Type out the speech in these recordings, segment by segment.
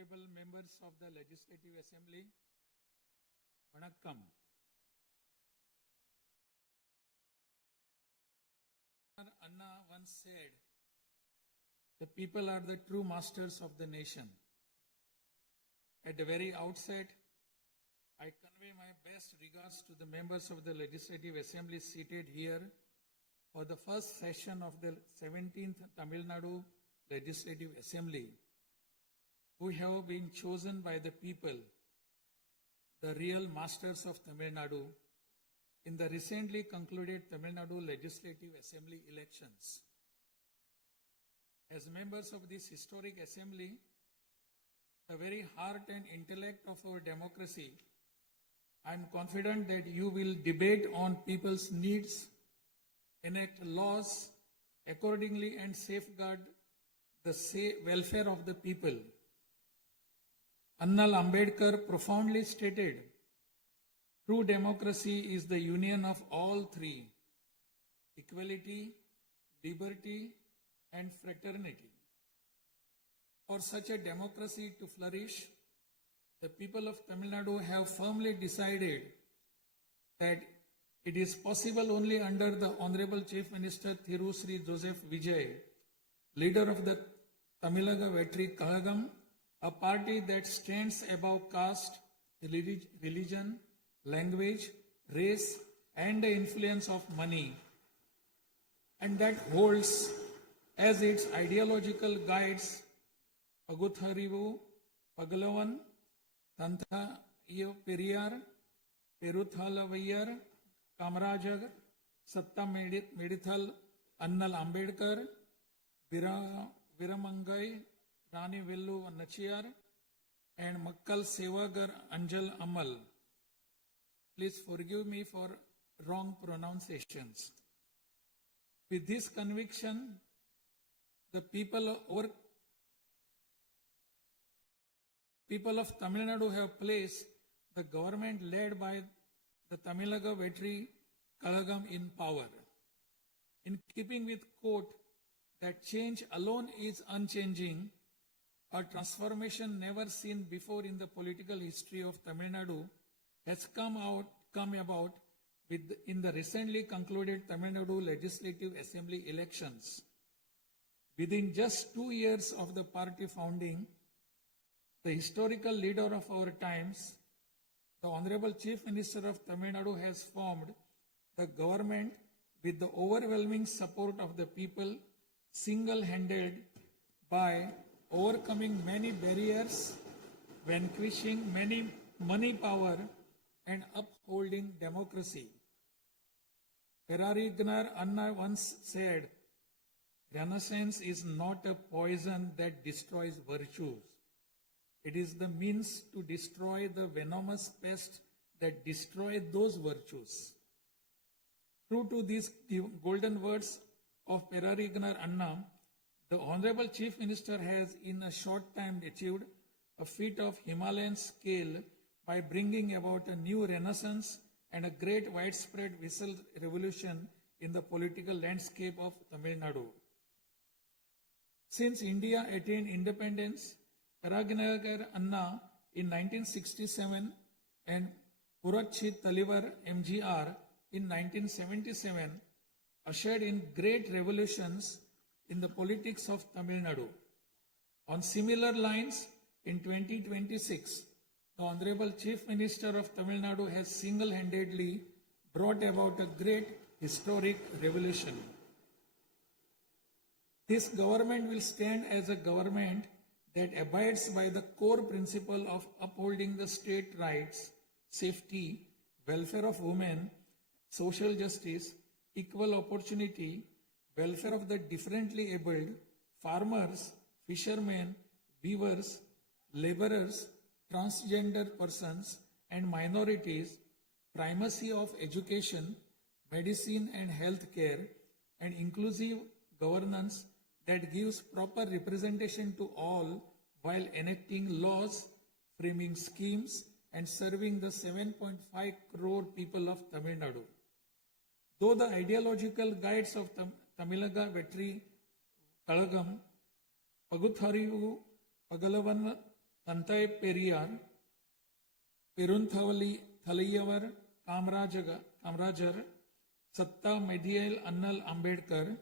honorable members of the Legislative Assembly, Vanakkam. Anna once said, the people are the true masters of the nation. At the very outset, I convey my best regards to the members of the Legislative Assembly seated here for the first session of the 17th Tamil Nadu Legislative Assembly, who have been chosen by the people, the real masters of Tamil Nadu, in the recently concluded Tamil Nadu Legislative Assembly elections. As members of this historic assembly, the very heart and intellect of our democracy, I am confident that you will debate on people's needs, enact laws accordingly, and safeguard the welfare of the people. Annal Ambedkar profoundly stated, true democracy is the union of all three: equality, liberty, and fraternity. For such a democracy to flourish, the people of Tamil Nadu have firmly decided that it is possible only under the Honorable Chief Minister Thiru Sri Joseph Vijay, leader of the Tamilaga Vetri Kalagam, a party that stands above caste, religion, language, race, and the influence of money, and that holds as its ideological guides Pagutharivu, Pagalavan, Tantha Periyar, Peruthalavayar, Kamarajar, Satta Medithal, Annal Ambedkar, Viramangai, Rani Vellu Nachiyar, and Makkal Sevagar Anjal Amal. Please forgive me for wrong pronunciations. With this conviction, the people of Tamil Nadu have placed the government led by the Tamilaga Vetri Kalagam in power. In keeping with quote that change alone is unchanging, a transformation never seen before in the political history of Tamil Nadu has come about in the recently concluded Tamil Nadu Legislative Assembly elections. Within just 2 years of the party founding, the historical leader of our times, the Honorable Chief Minister of Tamil Nadu, has formed the government with the overwhelming support of the people, single-handed, by overcoming many barriers, vanquishing many money power, and upholding democracy. Adithanar Anna once said, Renaissance is not a poison that destroys virtues. It is the means to destroy the venomous pest that destroys those virtues. True to these golden words of Adithanar Anna, the Honorable Chief Minister has in a short time achieved a feat of Himalayan scale by bringing about a new renaissance and a great widespread visual revolution in the political landscape of Tamil Nadu. Since India attained independence, Adithanar Anna in 1967 and Purachi Talivar MGR in 1977 ushered in great revolutions in the politics of Tamil Nadu. On similar lines, in 2026, the Honorable Chief Minister of Tamil Nadu has single-handedly brought about a great historic revolution. This government will stand as a government that abides by the core principle of upholding the state rights, safety, welfare of women, social justice, equal opportunity, welfare of the differently abled, farmers, fishermen, weavers, laborers, transgender persons, and minorities, primacy of education, medicine and health care, and inclusive governance that gives proper representation to all while enacting laws, framing schemes, and serving the 7.5 crore people of Tamil Nadu. Though the ideological guides of Tamilaga Vetri Kalagam, Pagutharivu, Pagalavan, Tantai Periyar, Perunthalayyavar, Kamrajar, Satta Medial Annal Ambedkar,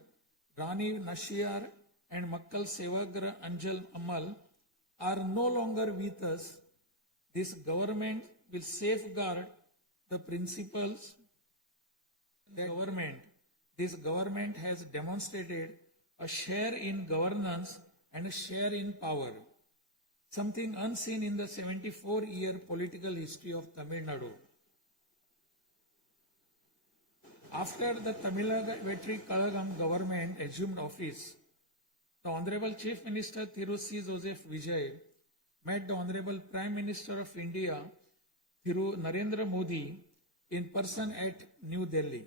Rani Nashiyar, and Makkal Sevagra Anjal Amal are no longer with us. This government will safeguard the principles that this government has demonstrated a share in governance and a share in power, something unseen in the 74-year political history of Tamil Nadu. After the Tamil Vetri Kalagam government assumed office, the Honorable Chief Minister Thiru C. Joseph Vijay met the Honorable Prime Minister of India Thiru Narendra Modi in person at New Delhi.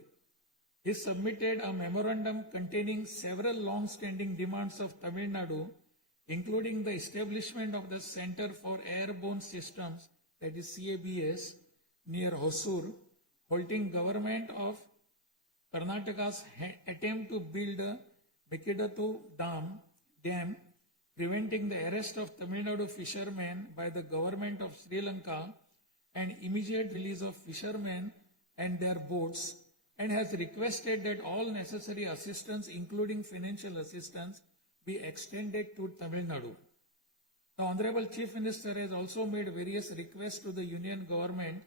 He submitted a memorandum containing several long-standing demands of Tamil Nadu, including the establishment of the Center for Airborne Systems, that is CABS, near Hosur, halting government of Karnataka's attempt to build a Mekidatu Dam, preventing the arrest of Tamil Nadu fishermen by the government of Sri Lanka and immediate release of fishermen and their boats, and has requested that all necessary assistance, including financial assistance, be extended to Tamil Nadu. The Honorable Chief Minister has also made various requests to the Union Government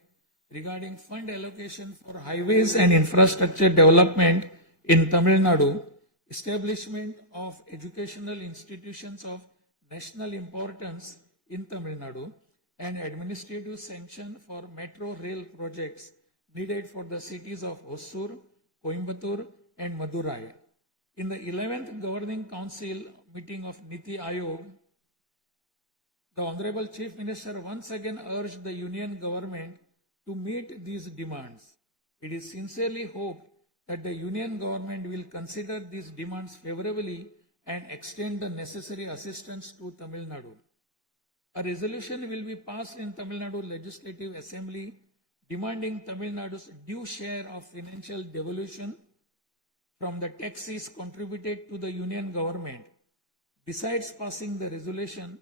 regarding fund allocation for highways and infrastructure development in Tamil Nadu, establishment of educational institutions of national importance in Tamil Nadu, and administrative sanction for metro rail projects needed for the cities of Hosur, Coimbatore, and Madurai. In the 11th Governing Council meeting of Niti Ayog, the Honorable Chief Minister once again urged the Union Government to meet these demands. It is sincerely hoped that the Union Government will consider these demands favorably and extend the necessary assistance to Tamil Nadu. A resolution will be passed in Tamil Nadu Legislative Assembly demanding Tamil Nadu's due share of financial devolution from the taxes contributed to the Union Government. Besides passing the resolution,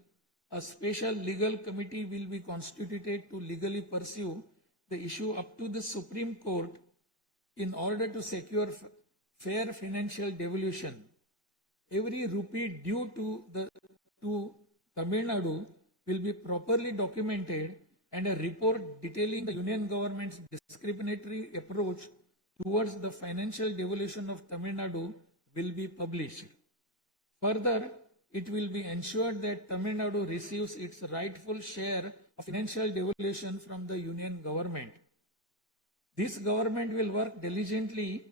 a special legal committee will be constituted to legally pursue the issue up to the Supreme Court in order to secure fair financial devolution. Every rupee due to Tamil Nadu will be properly documented, and a report detailing the Union Government's discriminatory approach towards the financial devolution of Tamil Nadu will be published. Further, it will be ensured that Tamil Nadu receives its rightful share of financial devolution from the Union Government. This government will work diligently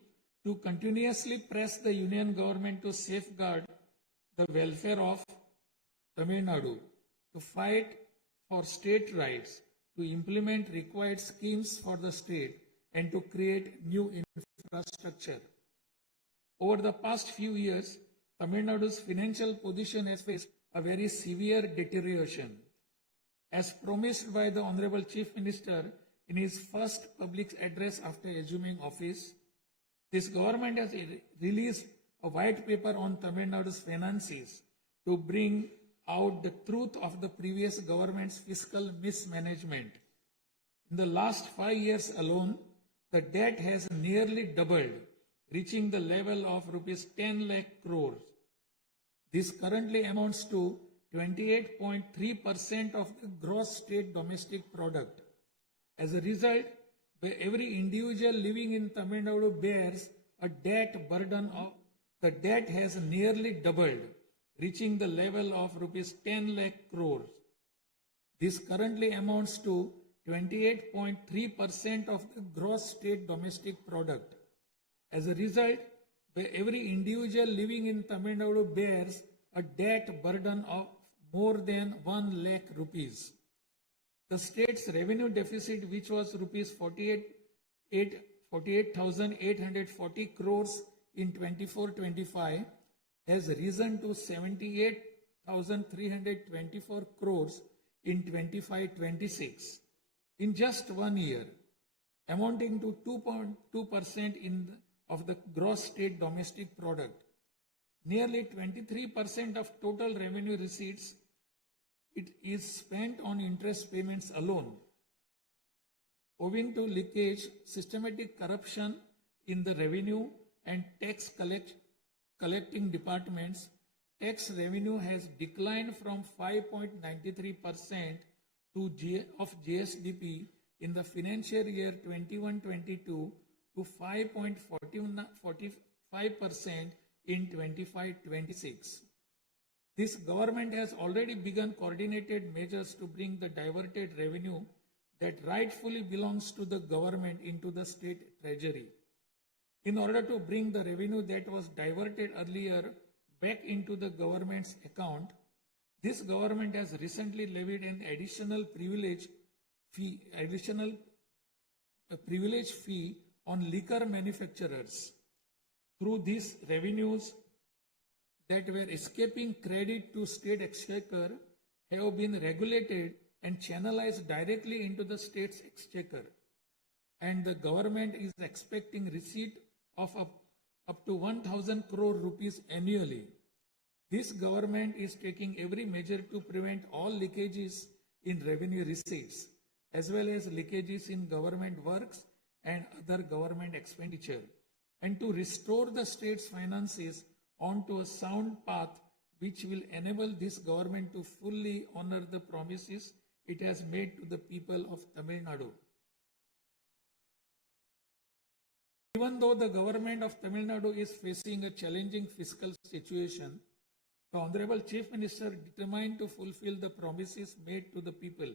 to continuously press the Union Government to safeguard the welfare of Tamil Nadu, to fight for state rights, to implement required schemes for the state, and to create new infrastructure. Over the past few years, Tamil Nadu's financial position has faced a very severe deterioration. As promised by the Honorable Chief Minister in his first public address after assuming office, this government has released a white paper on Tamil Nadu's finances to bring out the truth of the previous government's fiscal mismanagement. In the last 5 years alone, the debt has nearly doubled, reaching the level of rupees 10 lakh crores. This currently amounts to 28.3% of the gross state domestic product. As a result, every individual living in Tamil Nadu bears a debt burden of the debt has nearly doubled, reaching the level of rupees 10 lakh crores. This currently amounts to 28.3% of the gross state domestic product. As a result, every individual living in Tamil Nadu bears a debt burden of more than 1 lakh rupees. The state's revenue deficit, which was rupees 48,840 crores in 24-25, has risen to 78,324 crores in 25-26 in just 1 year, amounting to 2.2% of the gross state domestic product. Nearly 23% of total revenue receipts it is spent on interest payments alone. Owing to leakage, systematic corruption in the revenue and tax collecting departments, tax revenue has declined from 5.93% of GSDP in the financial year 21-22 to 5.45% in 25-26. This government has already begun coordinated measures to bring the diverted revenue that rightfully belongs to the government into the state treasury. In order to bring the revenue that was diverted earlier back into the government's account, this government has recently levied an additional privilege fee on liquor manufacturers. Through these revenues that were escaping credit to state exchequer have been regulated and channelized directly into the state's exchequer. And the government is expecting receipt of up to 1,000 crore rupees annually. This government is taking every measure to prevent all leakages in revenue receipts, as well as leakages in government works and other government expenditure, and to restore the state's finances onto a sound path which will enable this government to fully honor the promises it has made to the people of Tamil Nadu. Even though the government of Tamil Nadu is facing a challenging fiscal situation, the Honorable Chief Minister, determined to fulfill the promises made to the people,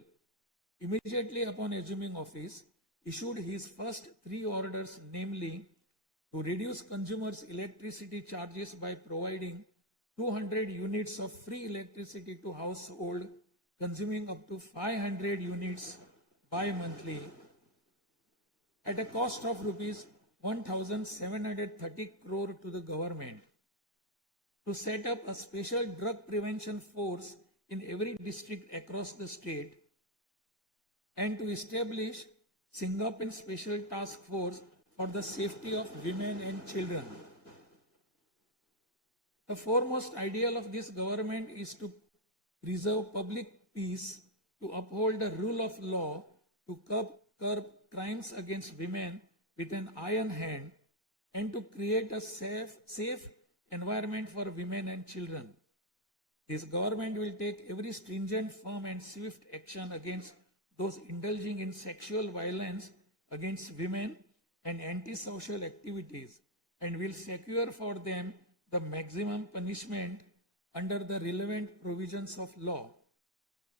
immediately upon assuming office, issued his first 3 orders, namely, to reduce consumers' electricity charges by providing 200 units of free electricity to household consuming up to 500 units bi-monthly at a cost of rupees 1,730 crore to the government, to set up a special drug prevention force in every district across the state, and to establish Singaporean Special Task Force for the safety of women and children. The foremost ideal of this government is to preserve public peace, to uphold the rule of law, to curb crimes against women with an iron hand, and to create a safe environment for women and children. This government will take every stringent, firm and swift action against those indulging in sexual violence against women and antisocial activities, and will secure for them the maximum punishment under the relevant provisions of law.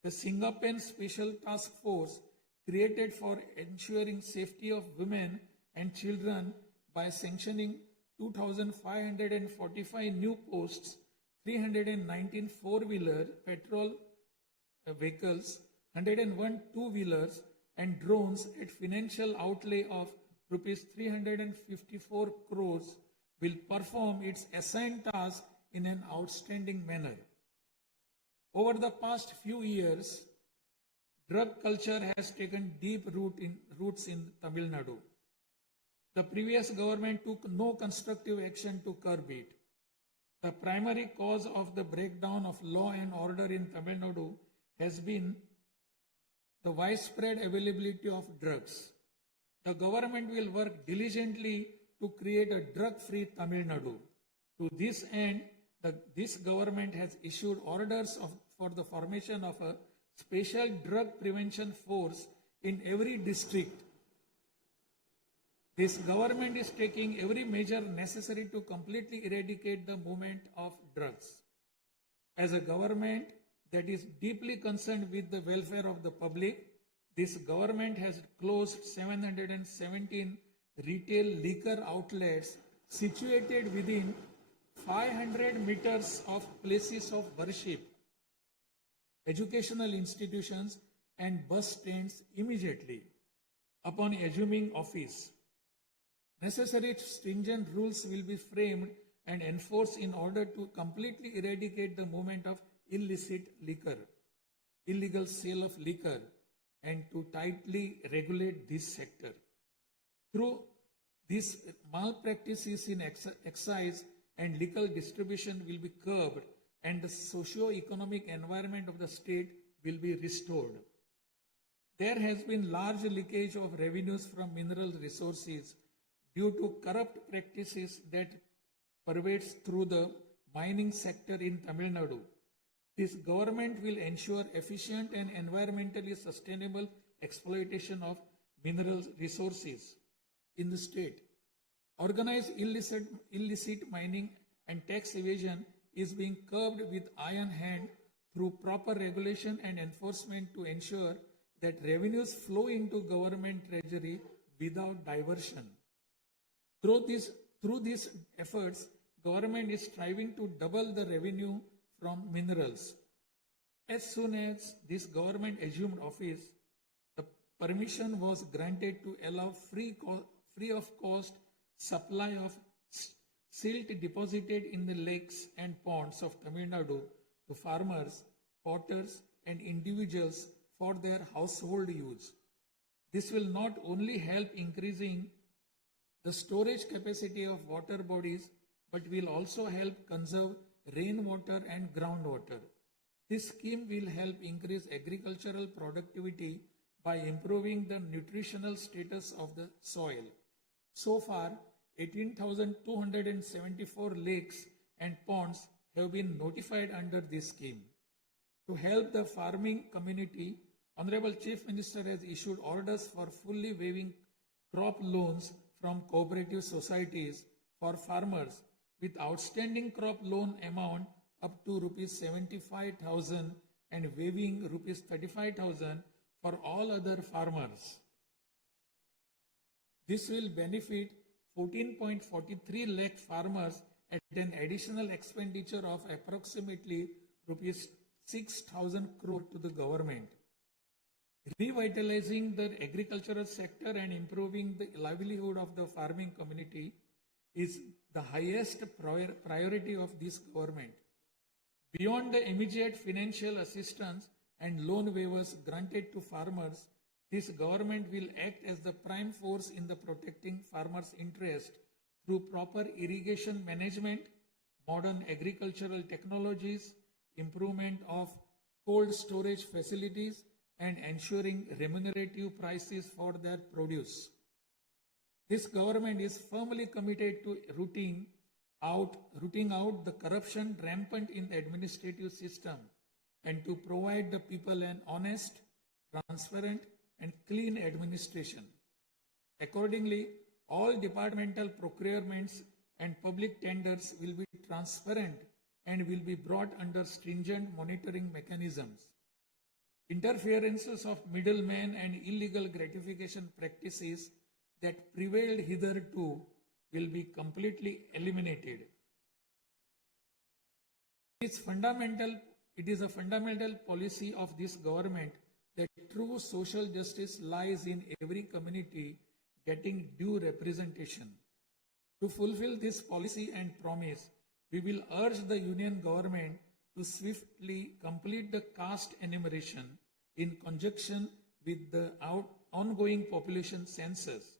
The Singaporean Special Task Force, created for ensuring safety of women and children by sanctioning 2,545 new posts, 319 four-wheeler petrol vehicles, 101 two-wheelers and drones at financial outlay of rupees 354 crores, will perform its assigned task in an outstanding manner. Over the past few years, drug culture has taken deep roots in Tamil Nadu. The previous government took no constructive action to curb it. The primary cause of the breakdown of law and order in Tamil Nadu has been the widespread availability of drugs. The government will work diligently to create a drug-free Tamil Nadu. To this end, this government has issued orders for the formation of a special drug prevention force in every district. This government is taking every measure necessary to completely eradicate the movement of drugs. As a government that is deeply concerned with the welfare of the public, this government has closed 717 retail liquor outlets situated within 500 meters of places of worship, educational institutions and bus stands immediately upon assuming office. Necessary stringent rules will be framed and enforced in order to completely eradicate the movement of illicit liquor, illegal sale of liquor, and to tightly regulate this sector. Through these malpractices in excise and liquor distribution will be curbed, and the socio-economic environment of the state will be restored. There has been large leakage of revenues from mineral resources due to corrupt practices that pervades through the mining sector in Tamil Nadu. This government will ensure efficient and environmentally sustainable exploitation of mineral resources in the state. Organized illicit mining and tax evasion is being curbed with iron hand through proper regulation and enforcement to ensure that revenues flow into government treasury without diversion. Through these efforts, government is striving to double the revenue from minerals. As soon as this government assumed office, the permission was granted to allow free of cost supply of silt deposited in the lakes and ponds of Tamil Nadu to farmers, potters, and individuals for their household use. This will not only help increasing the storage capacity of water bodies, but will also help conserve rainwater and groundwater. This scheme will help increase agricultural productivity by improving the nutritional status of the soil. So far, 18,274 lakes and ponds have been notified under this scheme. To help the farming community, Honorable Chief Minister has issued orders for fully waiving crop loans from cooperative societies for farmers with outstanding crop loan amount up to rupees 75,000 and waiving rupees 35,000 for all other farmers. This will benefit 14.43 lakh farmers at an additional expenditure of approximately rupees 6,000 crore to the government. Revitalizing the agricultural sector and improving the livelihood of the farming community is the highest priority of this government. Beyond the immediate financial assistance and loan waivers granted to farmers, this government will act as the prime force in the protecting farmers' interest through proper irrigation management, modern agricultural technologies, improvement of cold storage facilities, and ensuring remunerative prices for their produce. This government is firmly committed to rooting out the corruption rampant in the administrative system and to provide the people an honest, transparent, and clean administration. Accordingly, all departmental procurements and public tenders will be transparent and will be brought under stringent monitoring mechanisms. Interferences of middlemen and illegal gratification practices that prevailed hitherto will be completely eliminated. It is a fundamental policy of this government that true social justice lies in every community getting due representation. To fulfill this policy and promise, we will urge the Union government to swiftly complete the caste enumeration in conjunction with the ongoing population census.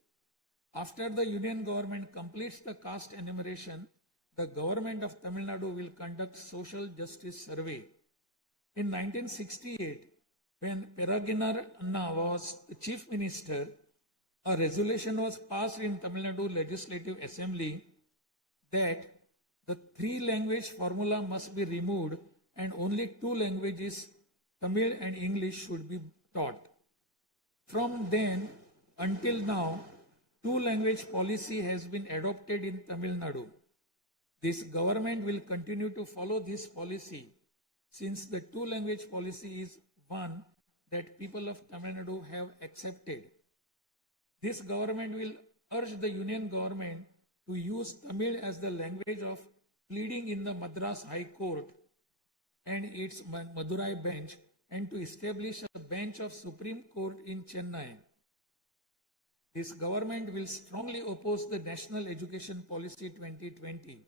After the Union government completes the caste enumeration, the government of Tamil Nadu will conduct social justice survey. In 1968, when Adithanar was the chief minister, a resolution was passed in Tamil Nadu Legislative Assembly that the 3-language formula must be removed and only 2 languages, Tamil and English, should be taught. From then until now, 2-language policy has been adopted in Tamil Nadu. This government will continue to follow this policy since the 2-language policy is one that people of Tamil Nadu have accepted. This government will urge the Union government to use Tamil as the language of pleading in the Madras High Court and its Madurai bench, and to establish a bench of Supreme Court in Chennai. This government will strongly oppose the National Education Policy 2020.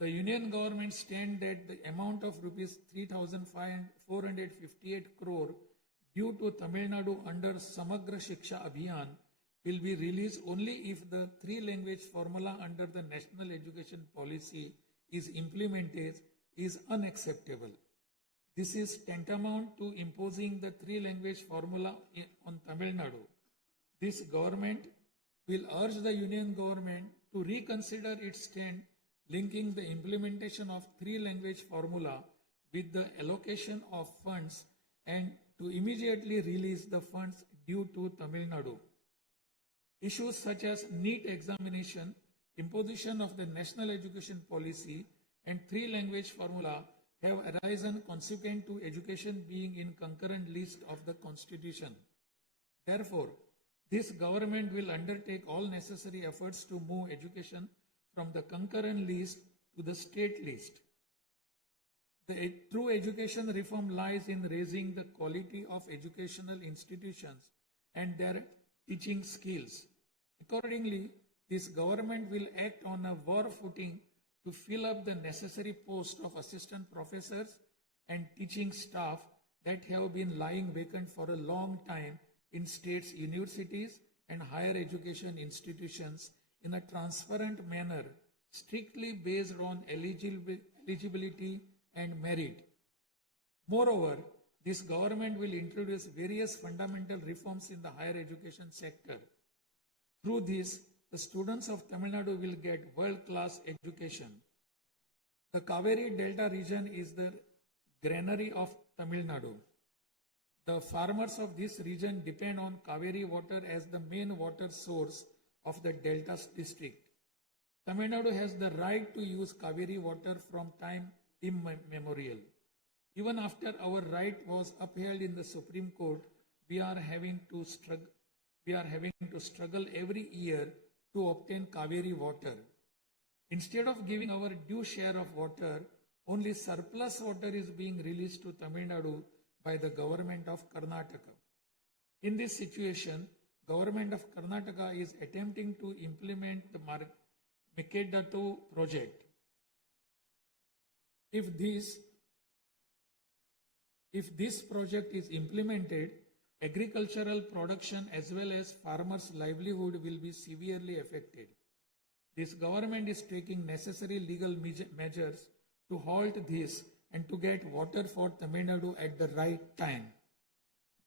The Union government stand that the amount of rupees 3,458 crore due to Tamil Nadu under Samagra Shiksha Abhiyan will be released only if the 3-language formula under the National Education Policy is implemented is unacceptable. This is tantamount to imposing the three-language formula on Tamil Nadu. This government will urge the union government to reconsider its stand linking the implementation of three-language formula with the allocation of funds and to immediately release the funds due to Tamil Nadu. Issues such as NEET examination, imposition of the national education policy, and three-language formula have arisen consequent to education being in concurrent list of the Constitution. Therefore, this government will undertake all necessary efforts to move education from the concurrent list to the state list. The true education reform lies in raising the quality of educational institutions and their teaching skills. Accordingly, this government will act on a war footing to fill up the necessary posts of assistant professors and teaching staff that have been lying vacant for a long time in states' universities and higher education institutions in a transparent manner, strictly based on eligibility and merit. Moreover, this government will introduce various fundamental reforms in the higher education sector. Through this, the students of Tamil Nadu will get world-class education. The Kaveri Delta region is the granary of Tamil Nadu. The farmers of this region depend on Kaveri water as the main water source of the Delta district. Tamil Nadu has the right to use Kaveri water from time immemorial. Even after our right was upheld in the Supreme Court, we are having to struggle every year to obtain Kaveri water. Instead of giving our due share of water, only surplus water is being released to Tamil Nadu by the government of Karnataka. In this situation, government of Karnataka is attempting to implement the Mekedatu project. If this project is implemented, agricultural production as well as farmers' livelihood will be severely affected. This government is taking necessary legal measures to halt this and to get water for Tamil Nadu at the right time.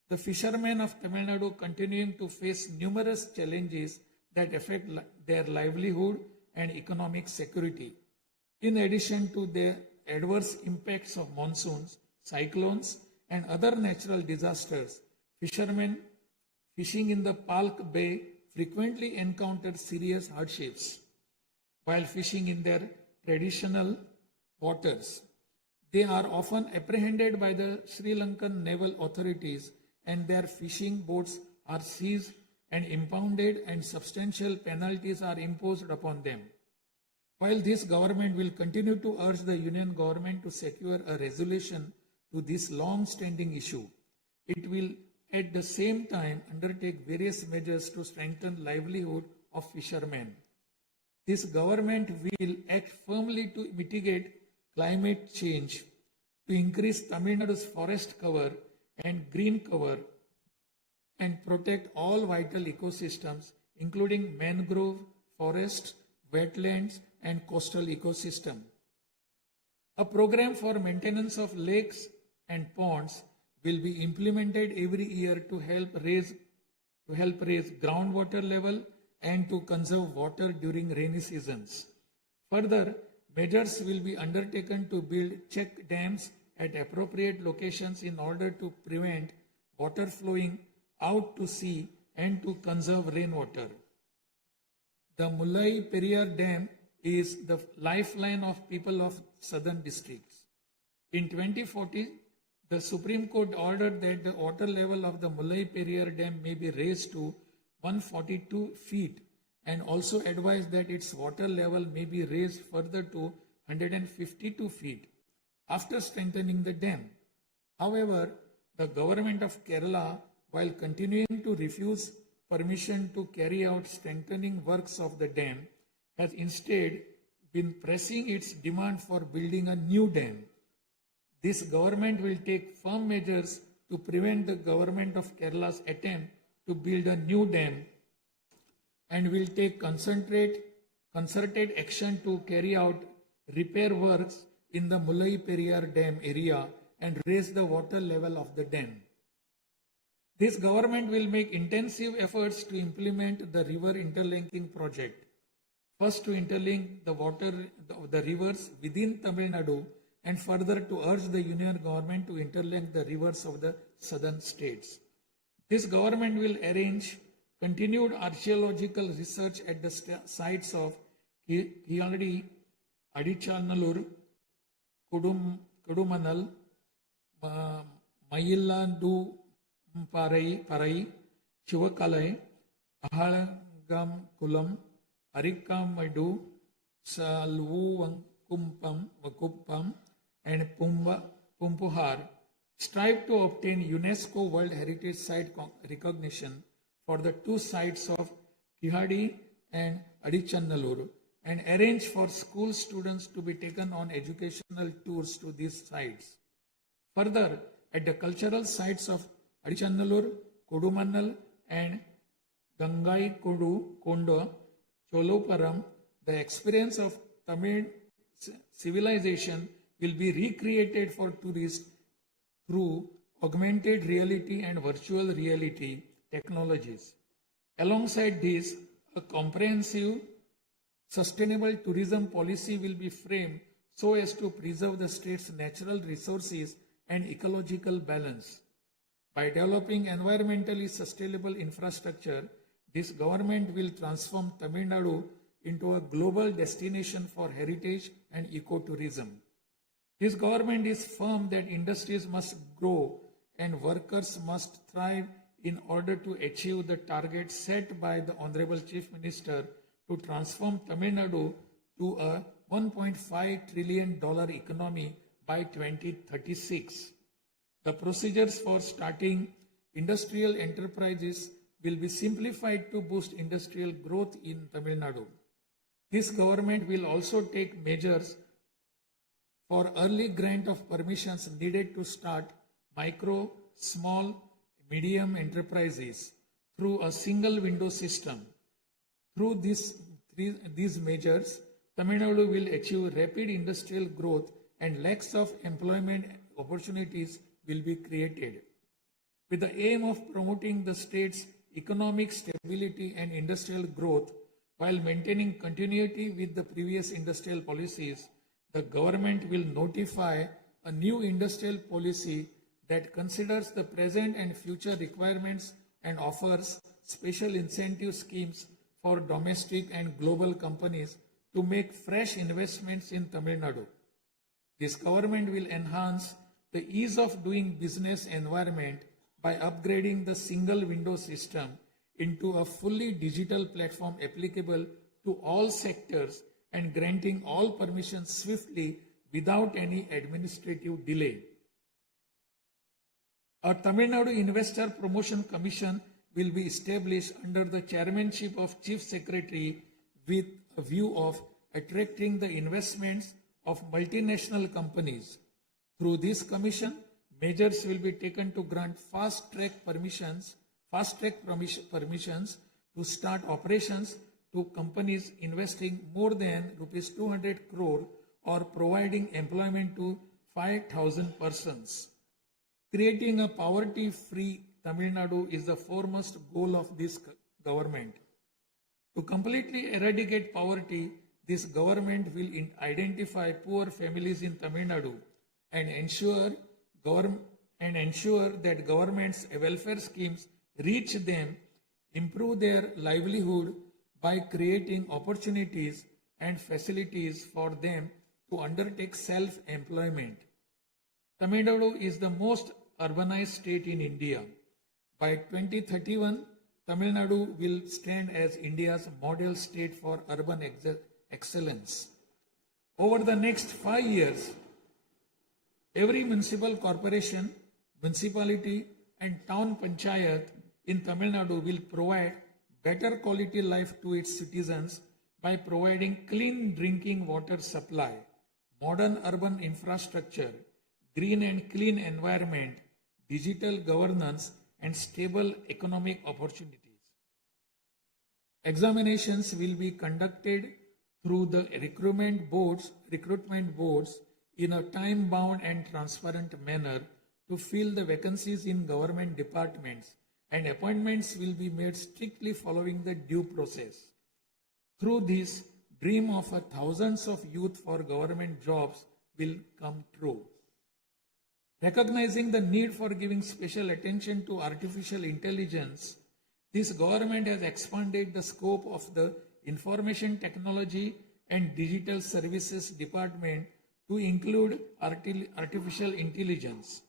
The fishermen of Tamil Nadu continuing to face numerous challenges that affect their livelihood and economic security. In addition to the adverse impacts of monsoons, cyclones, and other natural disasters, fishermen fishing in the Palk Bay frequently encounter serious hardships while fishing in their traditional waters. They are often apprehended by the Sri Lankan naval authorities and their fishing boats are seized and impounded and substantial penalties are imposed upon them. While this government will continue to urge the union government to secure a resolution to this long-standing issue, it will at the same time undertake various measures to strengthen livelihood of fishermen. This government will act firmly to mitigate climate change, to increase Tamil Nadu's forest cover and green cover, and protect all vital ecosystems, including mangrove, forests, wetlands, and coastal ecosystem. A program for maintenance of lakes and ponds will be implemented every year to help raise groundwater level and to conserve water during rainy seasons. Further, measures will be undertaken to build check dams at appropriate locations in order to prevent water flowing out to sea and to conserve rainwater. The Mullai Periyar Dam is the lifeline of people of southern districts. In 2040, the Supreme Court ordered that the water level of the Mullai Periyar Dam may be raised to 142 feet and also advised that its water level may be raised further to 152 feet after strengthening the dam. However, the government of Kerala, while continuing to refuse permission to carry out strengthening works of the dam, has instead been pressing its demand for building a new dam. This government will take firm measures to prevent the government of Kerala's attempt to build a new dam and will take concerted action to carry out repair works in the Mullai Periyar Dam area and raise the water level of the dam. This government will make intensive efforts to implement the river interlinking project. First, to interlink the rivers within Tamil Nadu, and further to urge the union government to interlink the rivers of the southern states. This government will arrange continued archaeological research at the sites of Kiyadi, Adichanallur, Kudumanal, Mayillandu Parai, Chivakalai, Ahalagam Kulam, Arikamadu, Salvukumpam, and Pumpuhar strive to obtain UNESCO World Heritage Site recognition for the two sites of Kihadi and Adichanallur, and arrange for school students to be taken on educational tours to these sites. Further, at the cultural sites of Adichanallur, Kodumannal, and Gangai Kondo, Choloparam, the experience of Tamil civilization will be recreated for tourists through augmented reality and virtual reality technologies. Alongside this, a comprehensive, sustainable tourism policy will be framed so as to preserve the state's natural resources and ecological balance. By developing environmentally sustainable infrastructure, this government will transform Tamil Nadu into a global destination for heritage and ecotourism. This government is firm that industries must grow and workers must thrive in order to achieve the target set by the Honorable Chief Minister to transform Tamil Nadu to a $1.5 trillion economy by 2036. The procedures for starting industrial enterprises will be simplified to boost industrial growth in Tamil Nadu. This government will also take measures for early grant of permissions needed to start micro, small, medium enterprises through a single window system. Through these measures, Tamil Nadu will achieve rapid industrial growth and lakhs of employment opportunities will be created. With the aim of promoting the state's economic stability and industrial growth while maintaining continuity with the previous industrial policies, the government will notify a new industrial policy that considers the present and future requirements and offers special incentive schemes for domestic and global companies to make fresh investments in Tamil Nadu. This government will enhance the ease of doing business environment by upgrading the single window system into a fully digital platform applicable to all sectors and granting all permissions swiftly without any administrative delay. A Tamil Nadu Investor Promotion Commission will be established under the chairmanship of Chief Secretary with a view of attracting the investments of multinational companies. Through this commission, measures will be taken to grant fast-track permissions to start operations to companies investing more than Rs 200 crore or providing employment to 5,000 persons. Creating a poverty-free Tamil Nadu is the foremost goal of this government. To completely eradicate poverty, this government will identify poor families in Tamil Nadu and ensure that government's welfare schemes reach them, improve their livelihood by creating opportunities and facilities for them to undertake self-employment. Tamil Nadu is the most urbanized state in India. By 2031, Tamil Nadu will stand as India's model state for urban excellence. Over the next 5 years, every municipal corporation, municipality, and town panchayat in Tamil Nadu will provide better quality life to its citizens by providing clean drinking water supply, modern urban infrastructure, green and clean environment, digital governance, and stable economic opportunities. Examinations will be conducted through the recruitment boards in a time-bound and transparent manner to fill the vacancies in government departments, and appointments will be made strictly following the due process. Through this, dream of thousands of youth for government jobs will come true. Recognizing the need for giving special attention to artificial intelligence, this government has expanded the scope of the Information Technology and Digital Services Department to include artificial intelligence.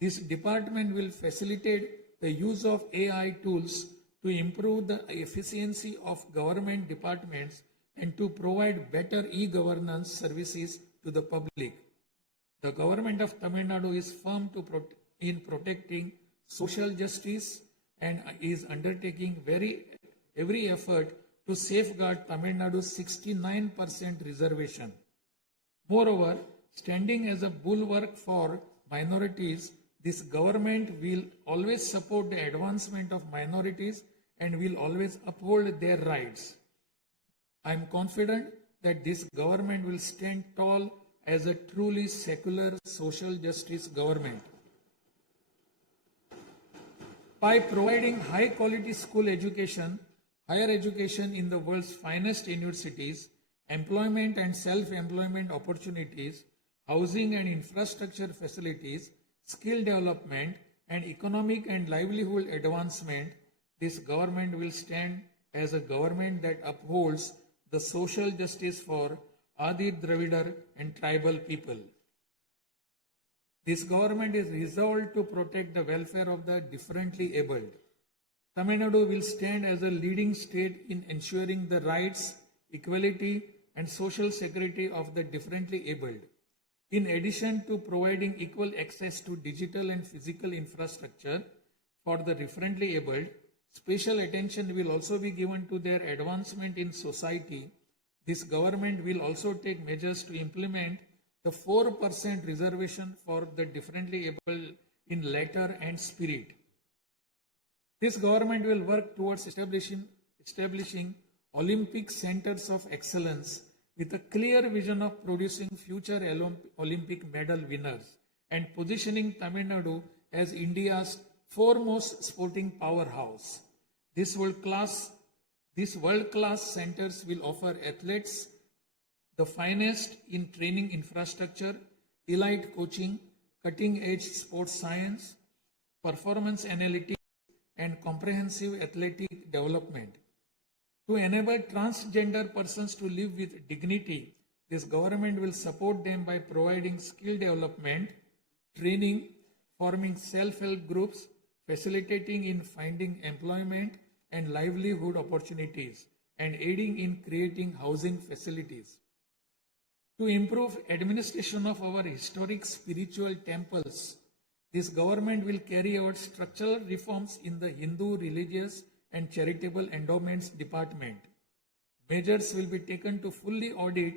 This department will facilitate the use of AI tools to improve the efficiency of government departments and to provide better e-governance services to the public. The government of Tamil Nadu is firm in protecting social justice and is undertaking every effort to safeguard Tamil Nadu's 69% reservation. Moreover, standing as a bulwark for minorities, this government will always support the advancement of minorities and will always uphold their rights. I am confident that this government will stand tall as a truly secular social justice government. By providing high quality school education, higher education in the world's finest universities, employment and self-employment opportunities, housing and infrastructure facilities, skill development, and economic and livelihood advancement, this government will stand as a government that upholds the social justice for Adi Dravidar and tribal people. This government is resolved to protect the welfare of the differently abled. Tamil Nadu will stand as a leading state in ensuring the rights, equality, and social security of the differently abled. In addition to providing equal access to digital and physical infrastructure for the differently abled, special attention will also be given to their advancement in society. This government will also take measures to implement the 4% reservation for the differently able in letter and spirit. This government will work towards establishing Olympic centers of excellence with a clear vision of producing future Olympic medal winners and positioning Tamil Nadu as India's foremost sporting powerhouse. These world-class centers will offer athletes the finest in training infrastructure, elite coaching, cutting-edge sports science, performance analytics, and comprehensive athletic development. To enable transgender persons to live with dignity, this government will support them by providing skill development, training, forming self-help groups, facilitating in finding employment and livelihood opportunities, and aiding in creating housing facilities. To improve administration of our historic spiritual temples, this government will carry out structural reforms in the Hindu religious and charitable endowments department. Measures will be taken to fully audit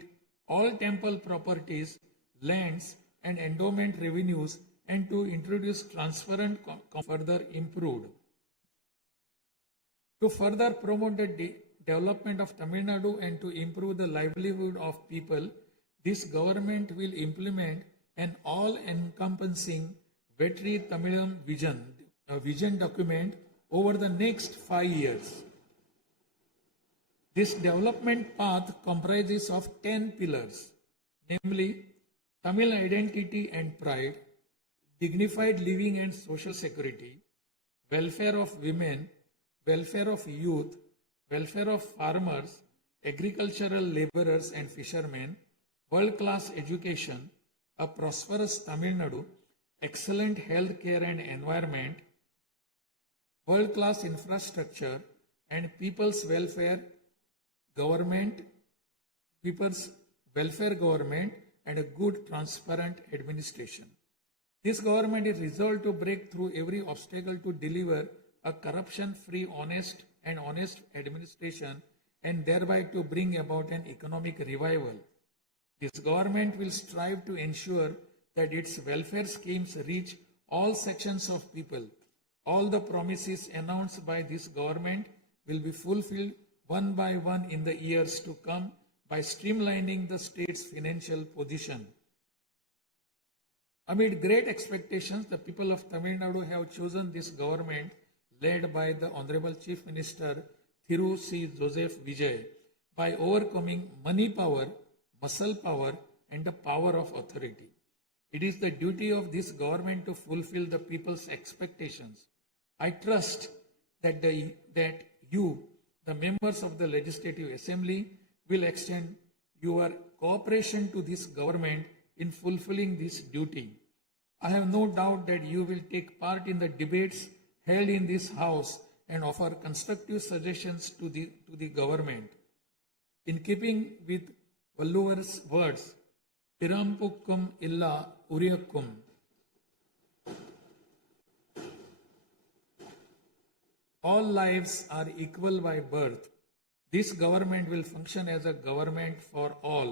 all temple properties, lands, and endowment revenues and to introduce transparent further improved. To further promote the development of Tamil Nadu and to improve the livelihood of people, this government will implement an all-encompassing Vetri Tamilam vision document over the next 5 years. This development path comprises of 10 pillars, namely Tamil identity and pride, dignified living and social security, welfare of women, welfare of youth, welfare of farmers, agricultural laborers and fishermen, world-class education, a prosperous Tamil Nadu, excellent health care and environment, world-class infrastructure, and people's welfare government, and a good transparent administration. This government is resolved to break through every obstacle to deliver a corruption-free, honest administration and thereby to bring about an economic revival. This government will strive to ensure that its welfare schemes reach all sections of people. All the promises announced by this government will be fulfilled one by one in the years to come by streamlining the state's financial position. Amid great expectations, the people of Tamil Nadu have chosen this government led by the Honorable Chief Minister Thiru C. Joseph Vijay by overcoming money power, muscle power, and the power of authority. It is the duty of this government to fulfill the people's expectations. I trust that you, the members of the Legislative Assembly, will extend your cooperation to this government in fulfilling this duty. I have no doubt that you will take part in the debates held in this House and offer constructive suggestions to the government. In keeping with Valluvar's words, Pirampukkum illa Uriyakkum, all lives are equal by birth. This government will function as a government for all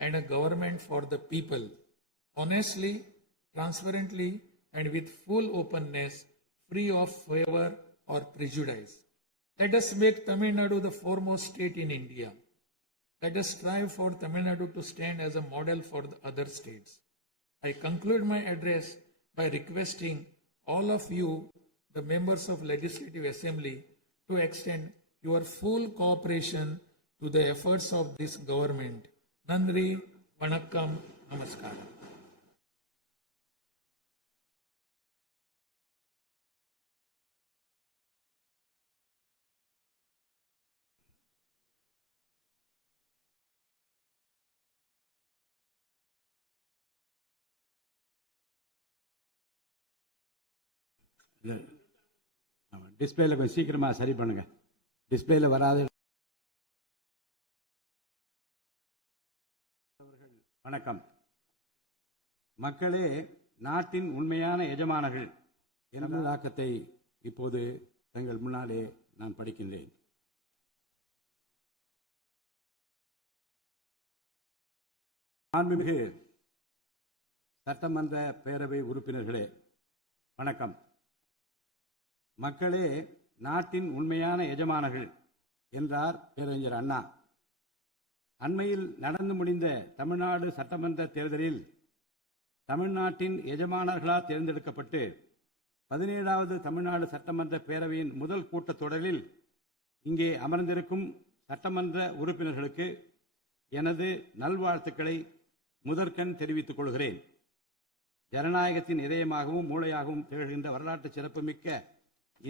and a government for the people, honestly, transparently, and with full openness, free of favor or prejudice. Let us make Tamil Nadu the foremost state in India. Let us strive for Tamil Nadu to stand as a model for the other states. I conclude my address by requesting all of you, the members of Legislative Assembly, to extend your full cooperation to the efforts of this government. Nandri, Vanakkam, Namaskaram. டிஸ்பிளேல கொஞ்சம் சீக்கிரமா சரி பண்ணுங்க. டிஸ்பிளேல வராது. வணக்கம். மக்களே, நாட்டின் உண்மையான எஜமானர்கள் என்ற தாக்கத்தை இப்போது தங்கள் முன்னாலே நான் படிக்கின்றேன். மாண்புமிகு சட்டமன்ற பேரவை உறுப்பினர்களே, வணக்கம். மக்களே, நாட்டின் உண்மையான எஜமானர்கள் என்றார் பேரறிஞர் அண்ணா. அண்மையில் நடந்து முடிந்த தமிழ்நாடு சட்டமன்ற தேர்தலில் தமிழ்நாட்டின் எஜமானர்களால் தேர்ந்தெடுக்கப்பட்டு 17வது தமிழ்நாடு சட்டமன்ற பேரவையின் முதல் கூட்டத்தொடரில் இங்கே அமர்ந்திருக்கும் சட்டமன்ற உறுப்பினர்களுக்கு எனது நல்வாழ்த்துக்களை முதற்கண் தெரிவித்துக் கொள்கிறேன். ஜனநாயகத்தின் இதயமாகவும் மூளையாகவும் திகழ்கின்ற வரலாற்று சிறப்புமிக்க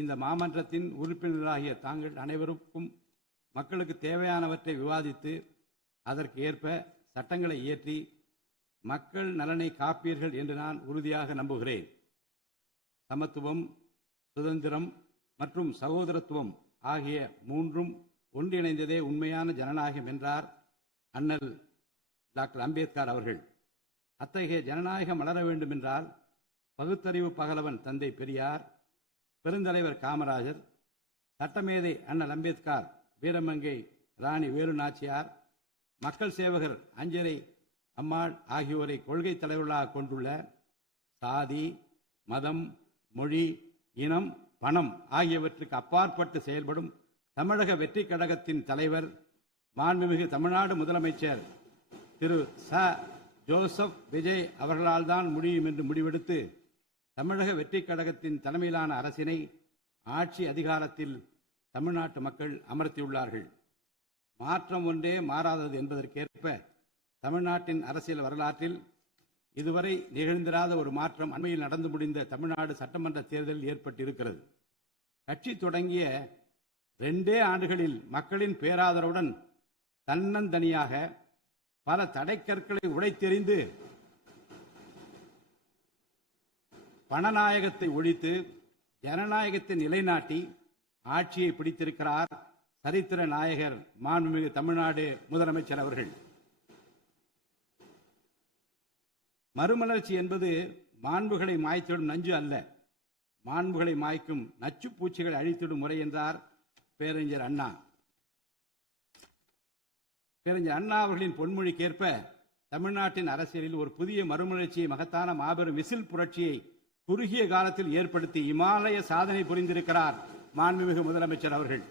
இந்த மாமன்றத்தின் உறுப்பினர்களாகிய தாங்கள் அனைவருக்கும் மக்களுக்கு தேவையானவற்றை விவாதித்து அதற்கு ஏற்ப சட்டங்களை இயற்றி மக்கள் நலனை காப்பீர்கள் என்று நான் உறுதியாக நம்புகிறேன். சமத்துவம், சுதந்திரம் மற்றும் சகோதரத்துவம் ஆகிய மூன்றும் ஒன்றிணைந்ததே உண்மையான ஜனநாயகம் என்றார் அண்ணல் டாக்டர் அம்பேத்கர் அவர்கள். அத்தகைய ஜனநாயகம் வளர வேண்டும் என்றால் பகுத்தறிவு பகலவன் தந்தை பெரியார், பெருந்தலைவர் காமராஜர், சட்டமேதை அண்ணல் அம்பேத்கர், வீரமங்கை ராணி வேலு நாச்சியார், மக்கள் சேவகர் அஞ்சரை அம்மாள் ஆகியோரை கொள்கை தலைவர்களாக கொண்டுள்ள சாதி, மதம், மொழி, இனம், பணம் ஆகியவற்றுக்கு அப்பாற்பட்டு செயல்படும் தமிழக வெற்றி கழகத்தின் தலைவர் மாண்புமிகு தமிழ்நாடு முதலமைச்சர் திரு ச. ஜோசப் விஜய் அவர்களால் தான் முடியும் என்று முடிவெடுத்து தமிழக வெற்றி கழகத்தின் தலைமையிலான அரசினை ஆட்சி அதிகாரத்தில் தமிழ்நாட்டு மக்கள் அமர்த்தியுள்ளார்கள். மாற்றம் ஒன்றே மாறாதது என்பதற்கேற்ப தமிழ்நாட்டின் அரசியல் வரலாற்றில் இதுவரை நிகழ்ந்திராத ஒரு மாற்றம் அண்மையில் நடந்து முடிந்த தமிழ்நாடு சட்டமன்ற தேர்தலில் ஏற்பட்டிருக்கிறது. கட்சி தொடங்கிய 2 ஆண்டுகளில் மக்களின் பேராதரவுடன் தன்னந்தனியாக பல தடைக்கற்களை உடைத்தெறிந்து பணநாயகத்தை ஒழித்து ஜனநாயகத்தை நிலைநாட்டி ஆட்சியை பிடித்திருக்கிறார் சரித்திர நாயகர் மாண்புமிகு தமிழ்நாடு முதலமைச்சர் அவர்கள். மறுமலர்ச்சி என்பது மாண்புகளை மாய்த்திடும் நஞ்சு அல்ல, மாண்புகளை மாய்க்கும் நச்சு பூச்சிகளை அழித்திடும் முறை என்றார் பேரறிஞர் அண்ணா. பேரறிஞர் அண்ணா அவர்களின் பொன்மொழிக்கேற்ப தமிழ்நாட்டின் அரசியலில் ஒரு புதிய மறுமலர்ச்சியை, மகத்தான மாபெரும் விசில் புரட்சியை குறுகிய காலத்தில் ஏற்படுத்தி இமாலய சாதனை புரிந்திருக்கிறார் மாண்புமிகு முதலமைச்சர் அவர்கள்.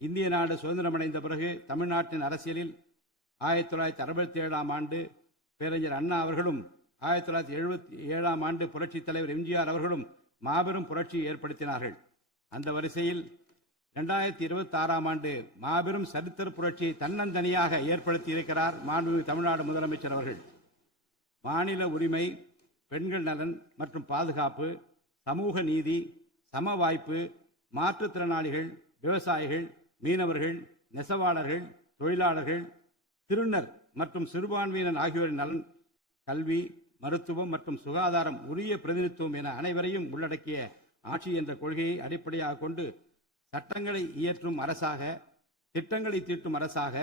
இந்திய நாடு சுதந்திரமடைந்த பிறகு தமிழ்நாட்டின் அரசியலில் 1967ஆம் ஆண்டு பேரறிஞர் அண்ணா அவர்களும் 1977ஆம் ஆண்டு புரட்சித் தலைவர் எம்ஜிஆர் அவர்களும் மாபெரும் புரட்சியை ஏற்படுத்தினார்கள். அந்த வரிசையில் 2026ஆம் ஆண்டு மாபெரும் சரித்திர புரட்சியை தன்னந்தனியாக ஏற்படுத்தி இருக்கிறார் மாண்புமிகு தமிழ்நாடு முதலமைச்சர் அவர்கள். மாநில உரிமை, பெண்கள் நலன் மற்றும் பாதுகாப்பு, சமூக நீதி, சம வாய்ப்பு, மாற்றுத்திறனாளிகள், விவசாயிகள், மீனவர்கள், நெசவாளர்கள், தொழிலாளர்கள், திருநர் மற்றும் சிறுபான்மையினர் ஆகியோரின் நலன், கல்வி, மருத்துவம் மற்றும் சுகாதாரம், உரிய பிரதிநிதித்துவம் என அனைவரையும் உள்ளடக்கிய ஆட்சி என்ற கொள்கையை அடிப்படையாக கொண்டு சட்டங்களை இயற்றும் அரசாக, திட்டங்களை தீட்டும் அரசாக,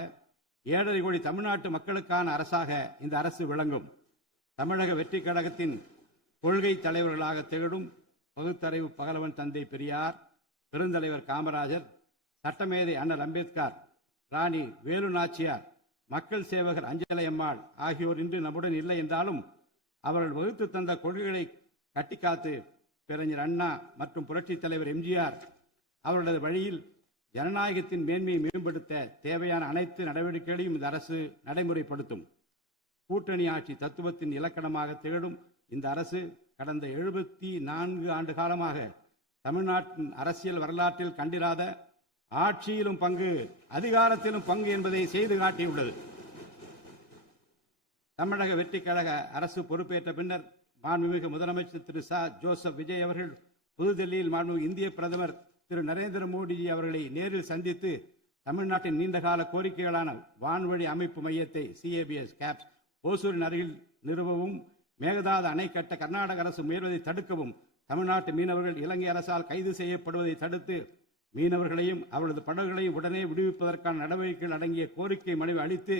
7.5 கோடி தமிழ்நாட்டு மக்களுக்கான அரசாக இந்த அரசு விளங்கும். தமிழக வெற்றி கழகத்தின் கொள்கை தலைவர்களாக திகழும் பகுத்தறிவு பகலவன் தந்தை பெரியார், பெருந்தலைவர் காமராஜர், சட்டமேதை அண்ணல் அம்பேத்கர், ராணி வேலு நாச்சியார், மக்கள் சேவகர் அஞ்சலை அம்மாள் ஆகியோர் இன்று நம்முடன் இல்லை என்றாலும் அவர்கள் வகுத்து தந்த கொள்கைகளை கட்டிக்காத்து பேரறிஞர் அண்ணா மற்றும் புரட்சித் தலைவர் எம்ஜிஆர் அவர்களது வழியில் ஜனநாயகத்தின் மேன்மையை மேம்படுத்த தேவையான அனைத்து நடவடிக்கைகளையும் இந்த அரசு நடைமுறைப்படுத்தும். கூட்டணி ஆட்சி தத்துவத்தின் இலக்கணமாக திகழும் இந்த அரசு கடந்த 74 ஆண்டு காலமாக தமிழ்நாட்டின் அரசியல் வரலாற்றில் கண்டிராத ஆட்சியிலும் பங்கு, அதிகாரத்திலும் பங்கு என்பதை செய்து காட்டியுள்ளது. தமிழக வெற்றி கழக அரசு பொறுப்பேற்ற பின்னர் மாண்புமிகு முதலமைச்சர் திரு ஜோசப் விஜய் அவர்கள் புதுதில்லியில் மாண்புமிகு இந்திய பிரதமர் திரு நரேந்திர மோடிஜி அவர்களை நேரில் சந்தித்து தமிழ்நாட்டின் நீண்டகால கோரிக்கைகளான வான்வழி அமைப்பு மையத்தை CMVijay ஓசூரின் அருகில் நிறுவவும், மேகதாது அணை கட்ட கர்நாடக அரசு முயல்வதை தடுக்கவும், தமிழ்நாட்டு மீனவர்கள் இலங்கை அரசால் கைது செய்யப்படுவதை தடுத்து மீனவர்களையும் அவரது படகுகளையும் உடனே விடுவிப்பதற்கான நடவடிக்கைகள் அடங்கிய கோரிக்கை மனுவை அளித்து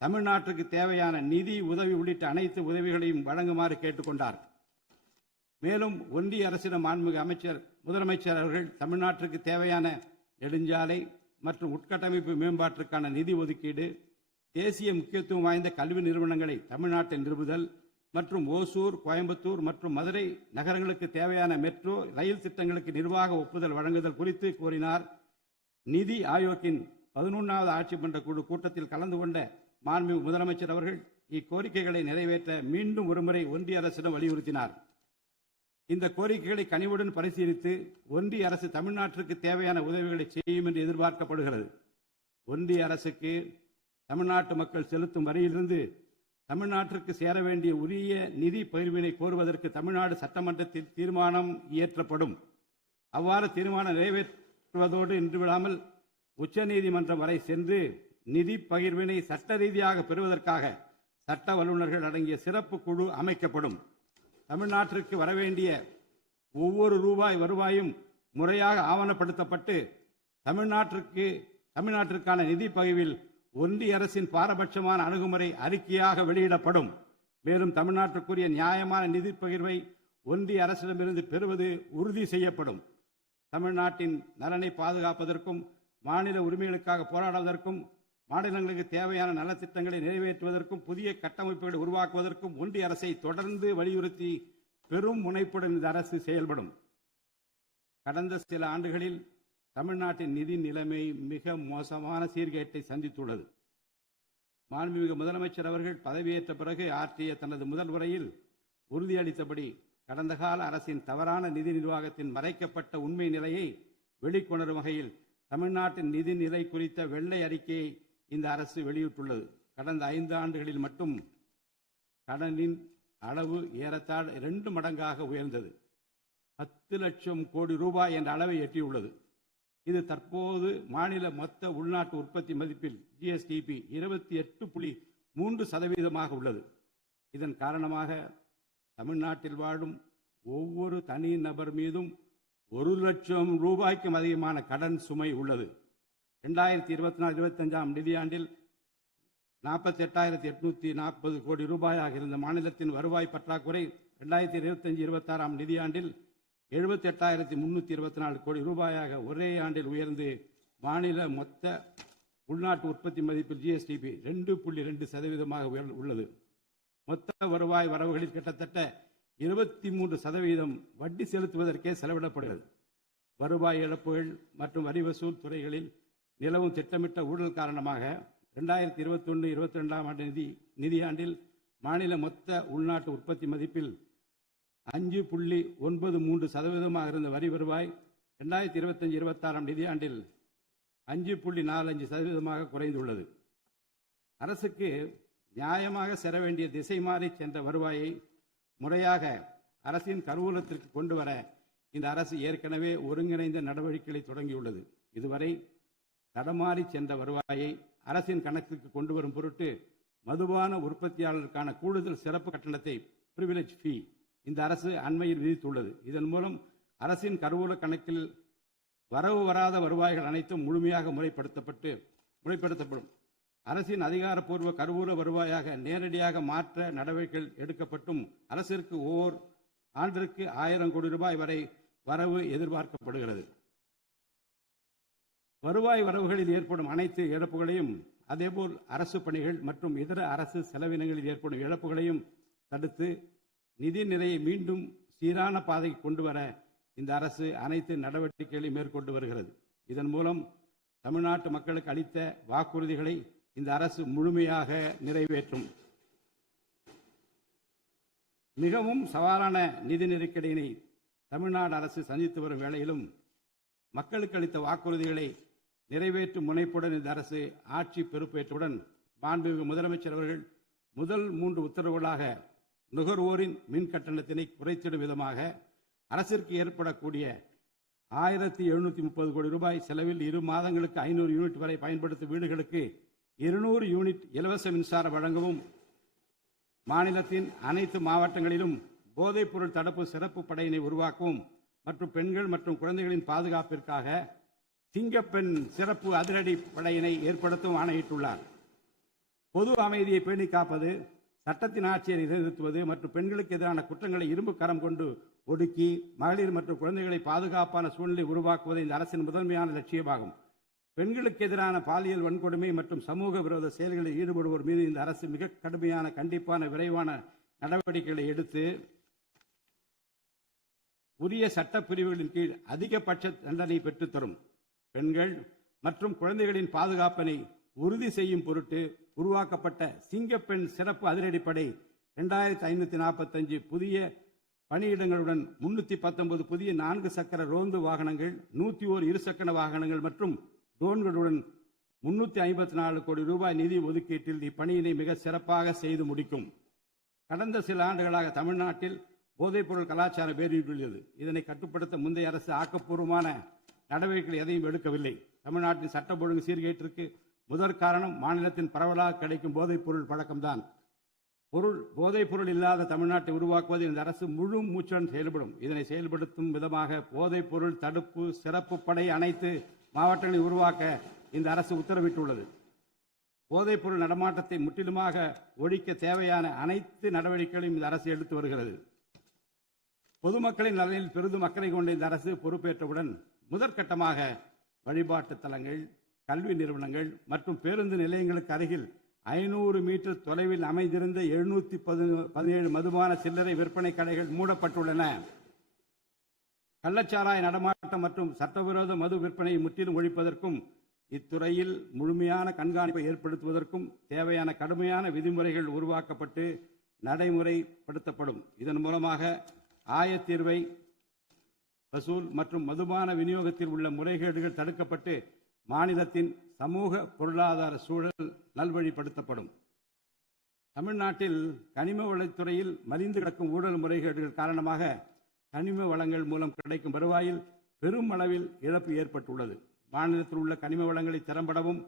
தமிழ்நாட்டுக்கு தேவையான நிதி உதவி உள்ளிட்ட அனைத்து உதவிகளையும் வழங்குமாறு கேட்டுக்கொண்டார். மேலும் ஒன்றிய அரசிடம் மாண்புமிகு முதலமைச்சர் அவர்கள் தமிழ்நாட்டிற்கு தேவையான நெடுஞ்சாலை மற்றும் உட்கட்டமைப்பு மேம்பாட்டிற்கான நிதி ஒதுக்கீடு, தேசிய முக்கியத்துவம் வாய்ந்த கல்வி நிறுவனங்களை தமிழ்நாட்டில் நிறுவுதல் மற்றும் ஓசூர், கோயம்புத்தூர் மற்றும் மதுரை நகரங்களுக்கு தேவையான மெட்ரோ ரயில் திட்டங்களுக்கு நிர்வாக ஒப்புதல் வழங்குதல் குறித்து கோரினார். நிதி ஆயோக்கின் 11வது ஆட்சி மன்ற குழு கூட்டத்தில் கலந்து கொண்ட மாண்புமிகு முதலமைச்சர் அவர்கள் இக்கோரிக்கைகளை நிறைவேற்ற மீண்டும் ஒருமுறை ஒன்றிய அரசிடம் வலியுறுத்தினார். இந்த கோரிக்கைகளை கனிவுடன் பரிசீலித்து ஒன்றிய அரசு தமிழ்நாட்டிற்கு தேவையான உதவிகளை செய்யும் என்று எதிர்பார்க்கப்படுகிறது. ஒன்றிய அரசுக்கு தமிழ்நாட்டு மக்கள் செலுத்தும் வரியிலிருந்து தமிழ்நாட்டிற்கு சேர வேண்டிய உரிய நிதி பகிர்வினை கோருவதற்கு தமிழ்நாடு சட்டமன்றத்தில் தீர்மானம் இயற்றப்படும். அவ்வாறு தீர்மானம் நிறைவேற்றுவதோடு நின்று விடாமல் உச்சநீதிமன்றம் வரை சென்று நிதி பகிர்வினை சட்ட ரீதியாக பெறுவதற்காக சட்ட வல்லுநர்கள் அடங்கிய சிறப்பு குழு அமைக்கப்படும். தமிழ்நாட்டிற்கு வரவேண்டிய ஒவ்வொரு ரூபாய் வருவாயும் முறையாக ஆவணப்படுத்தப்பட்டு தமிழ்நாட்டிற்கான நிதி பகிர்வில் ஒன்றிய அரசின் பாரபட்சமான அணுகுமுறை அறிக்கையாக வெளியிடப்படும். மேலும் தமிழ்நாட்டிற்குரிய நியாயமான நிதி பகிர்வை ஒன்றிய அரசிடமிருந்து பெறுவது உறுதி செய்யப்படும். தமிழ்நாட்டின் நலனை பாதுகாப்பதற்கும் மாநில உரிமைகளுக்காக போராடுவதற்கும் மாநிலங்களுக்கு தேவையான நலத்திட்டங்களை நிறைவேற்றுவதற்கும் புதிய கட்டமைப்புகளை உருவாக்குவதற்கும் ஒன்றிய அரசை தொடர்ந்து வலியுறுத்தி பெரும் முனைப்புடன் இந்த அரசு செயல்படும். கடந்த சில ஆண்டுகளில் தமிழ்நாட்டின் நிதி நிலைமை மிக மோசமான சீர்கேட்டை சந்தித்துள்ளது. மாண்புமிகு முதலமைச்சர் அவர்கள் பதவியேற்ற பிறகு ஆற்றிய தனது முதல் உரையில் உறுதியளித்தபடி கடந்த கால அரசின் தவறான நிதி நிர்வாகத்தின் மறைக்கப்பட்ட உண்மை நிலையை வெளிக்கொணரும் வகையில் தமிழ்நாட்டின் நிதி நிலை குறித்த வெள்ளை அறிக்கையை இந்த அரசு வெளியிட்டுள்ளது. கடந்த 5 ஆண்டுகளில் மட்டும் கடனின் அளவு ஏறத்தாழ 2 மடங்காக உயர்ந்தது. 10 லட்சம் கோடி ரூபாய் என்ற அளவை எட்டியுள்ளது. இது தற்போது மாநில மொத்த உள்நாட்டு உற்பத்தி மதிப்பில் GSDP 28.3% உள்ளது. இதன் காரணமாக தமிழ்நாட்டில் வாழும் ஒவ்வொரு தனி நபர் மீதும் 1 லட்சம் ரூபாய்க்கும் அதிகமான கடன் சுமை உள்ளது. 2024-25 நிதியாண்டில் 48,840 கோடி ரூபாயாக இருந்த மாநிலத்தின் வருவாய் பற்றாக்குறை 2025-26 நிதியாண்டில் 78,324 கோடி ரூபாயாக ஒரே ஆண்டில் உயர்ந்து மாநில மொத்த உள்நாட்டு உற்பத்தி மதிப்பில் GSDP 2.2% உள்ளது. மொத்த வருவாய் வரவுகளில் கிட்டத்தட்ட 23% வட்டி செலுத்துவதற்கே செலவிடப்படுகிறது. வருவாய் இழப்புகள் மற்றும் வரி வசூல் துறைகளில் நிலவும் திட்டமிட்ட ஊழல் காரணமாக 2021-22 நிதியாண்டில் மாநில மொத்த உள்நாட்டு உற்பத்தி மதிப்பில் 5.93% இருந்த வரி வருவாய் 2025-26 நிதியாண்டில் 5.45% குறைந்துள்ளது. அரசுக்கு நியாயமாக செல்ல வேண்டிய திசை மாறி சென்ற வருவாயை முறையாக அரசின் கருவூலத்திற்கு கொண்டு வர இந்த அரசு ஏற்கனவே ஒருங்கிணைந்த நடவடிக்கைகளை தொடங்கியுள்ளது. இதுவரை தடமாறி சென்ற வருவாயை அரசின் கணக்குக்கு கொண்டு வரும் பொருட்டு மதுபான உற்பத்தியாளருக்கான கூடுதல் சிறப்பு கட்டணத்தை பிரிவிலேஜ் ஃபீ இந்த அரசு அண்மையில் விதித்துள்ளது. இதன் மூலம் அரசின் கருவூல கணக்கில் வரவு வராத வருவாய்கள் அனைத்தும் முழுமையாக முறைப்படுத்தப்படும். அரசின் அதிகாரப்பூர்வ கருவூல வருவாயாக நேரடியாக மாற்ற நடவடிக்கைகள் எடுக்கப்பட்டும் அரசிற்கு ஓர் ஆண்டிற்கு 1000 கோடி ரூபாய் வரை வரவு எதிர்பார்க்கப்படுகிறது. வருவாய் வரவுகளில் ஏற்படும் அனைத்து இழப்புகளையும், அதேபோல் அரசு பணிகள் மற்றும் இதர அரசு செலவினங்களில் ஏற்படும் இழப்புகளையும் தடுத்து நிதி நிறையை மீண்டும் சீரான பாதைக்கு கொண்டு வர இந்த அரசு அனைத்து நடவடிக்கைகளையும் மேற்கொண்டு வருகிறது. இதன் மூலம் தமிழ்நாட்டு மக்களுக்கு அளித்த வாக்குறுதிகளை இந்த அரசு முழுமையாக நிறைவேற்றும். மிகவும் சவாலான நிதி நெருக்கடியினை தமிழ்நாடு அரசு சந்தித்து வரும் வேளையிலும் மக்களுக்கு அளித்த வாக்குறுதிகளை நிறைவேற்றும் முனைப்புடன் இந்த அரசு ஆட்சி பொறுப்பேற்றவுடன் மாண்புமிகு முதலமைச்சர் அவர்கள் முதல் 3 உத்தரவுகளாக நுகர்வோரின் மின் கட்டணத்தினை குறைத்திடும் விதமாக அரசிற்கு ஏற்படக்கூடிய 1730 கோடி ரூபாய் செலவில் 2 மாதங்களுக்கு 500 யூனிட் வரை பயன்படுத்தும் வீடுகளுக்கு 200 யூனிட் இலவச மின்சாரம் வழங்கவும், மாநிலத்தின் அனைத்து மாவட்டங்களிலும் போதைப் பொருள் தடுப்பு சிறப்பு படையினை உருவாக்கவும் மற்றும் பெண்கள் மற்றும் குழந்தைகளின் பாதுகாப்பிற்காக சிங்கப்பெண் சிறப்பு அதிரடி படையினை ஏற்படுத்தவும் ஆணையிட்டுள்ளார். பொது அமைதியை பேணி காப்பது, சட்டத்தின் ஆட்சியை நிலைநிறுத்துவது மற்றும் பெண்களுக்கு எதிரான குற்றங்களை இரும்பு கரம் கொண்டு ஒடுக்கி மகளிர் மற்றும் குழந்தைகளை பாதுகாப்பான சூழ்நிலை உருவாக்குவது இந்த அரசின் முதன்மையான லட்சியமாகும். பெண்களுக்கு எதிரான பாலியல் வன்கொடுமை மற்றும் சமூக விரோத செயல்களில் ஈடுபடுவோர் மீது இந்த அரசு மிக கடுமையான கண்டிப்பான விரைவான நடவடிக்கைகளை எடுத்து உரிய சட்ட பிரிவுகளின் கீழ் அதிகபட்ச தண்டனை பெற்றுத்தரும். பெண்கள் மற்றும் குழந்தைகளின் பாதுகாப்பினை உறுதி செய்யும் பொருட்டு உருவாக்கப்பட்ட சிங்கப்பெண் சிறப்பு அதிரடிப்படை 2545 புதிய பணியிடங்களுடன் 319 புதிய 4 சக்கர ரோந்து வாகனங்கள், 101 இருசக்கர வாகனங்கள் மற்றும் ட்ரோன்களுடன் 354 கோடி ரூபாய் நிதி ஒதுக்கீட்டில் இப்பணியினை மிக சிறப்பாக செய்து முடிக்கும். கடந்த சில ஆண்டுகளாக தமிழ்நாட்டில் போதைப்பொருள் கலாச்சாரம் வேரூன்றியுள்ளது. இதனை கட்டுப்படுத்த முந்தைய அரசு ஆக்கப்பூர்வமான நடவடிக்கைகள் எதையும் எடுக்கவில்லை. தமிழ்நாட்டின் சட்ட ஒழுங்கு சீர்கேட்டிற்கு முதற் காரணம் மாநிலத்தின் பரவலாக கிடைக்கும் போதைப்பொருள் பழக்கம்தான். போதைப்பொருள் இல்லாத தமிழ்நாட்டை உருவாக்குவதில் இந்த அரசு முழு மூச்சுடன் செயல்படும். இதனை செயல்படுத்தும் விதமாக போதைப்பொருள் தடுப்பு சிறப்பு படை அனைத்து மாவட்டங்களில் உருவாக்க இந்த அரசு உத்தரவிட்டுள்ளது. போதைப்பொருள் நடமாட்டத்தை முற்றிலுமாக ஒழிக்க தேவையான அனைத்து நடவடிக்கைகளையும் இந்த அரசு எடுத்து வருகிறது. பொதுமக்களின் நலனில் பெரிதும் அக்கறை கொண்ட இந்த அரசு பொறுப்பேற்றவுடன் முதற்கட்டமாக வழிபாட்டு தலங்கள், கல்வி நிறுவனங்கள் மற்றும் பேருந்து நிலையங்களுக்கு அருகில் 500 மீட்டர் தொலைவில் அமைந்திருந்த 717 மதுபான சில்லறை விற்பனை கடைகள் மூடப்பட்டுள்ளன. கள்ளச்சாராய நடமாட்டம் மற்றும் சட்டவிரோத மது விற்பனையை முற்றிலும் ஒழிப்பதற்கும் இத்துறையில் முழுமையான கண்காணிப்பை ஏற்படுத்துவதற்கும் தேவையான கடுமையான விதிமுறைகள் உருவாக்கப்பட்டு நடைமுறைப்படுத்தப்படும். இதன் மூலமாக ஆயத்தீர்வை வசூல் மற்றும் மதுபான விநியோகத்தில் உள்ள முறைகேடுகள் தடுக்கப்பட்டு மாநிலத்தின் சமூக பொருளாதார சூழல் நல்வழிப்படுத்தப்படும். தமிழ்நாட்டில் கனிம வளத்துறையில் மலிந்து கிடக்கும் ஊழல் முறைகேடுகள் காரணமாக கனிம வளங்கள் மூலம் கிடைக்கும் வருவாயில் பெரும் அளவில் இழப்பு ஏற்பட்டுள்ளது. மாநிலத்தில் உள்ள கனிம வளங்களை திறம்படவும்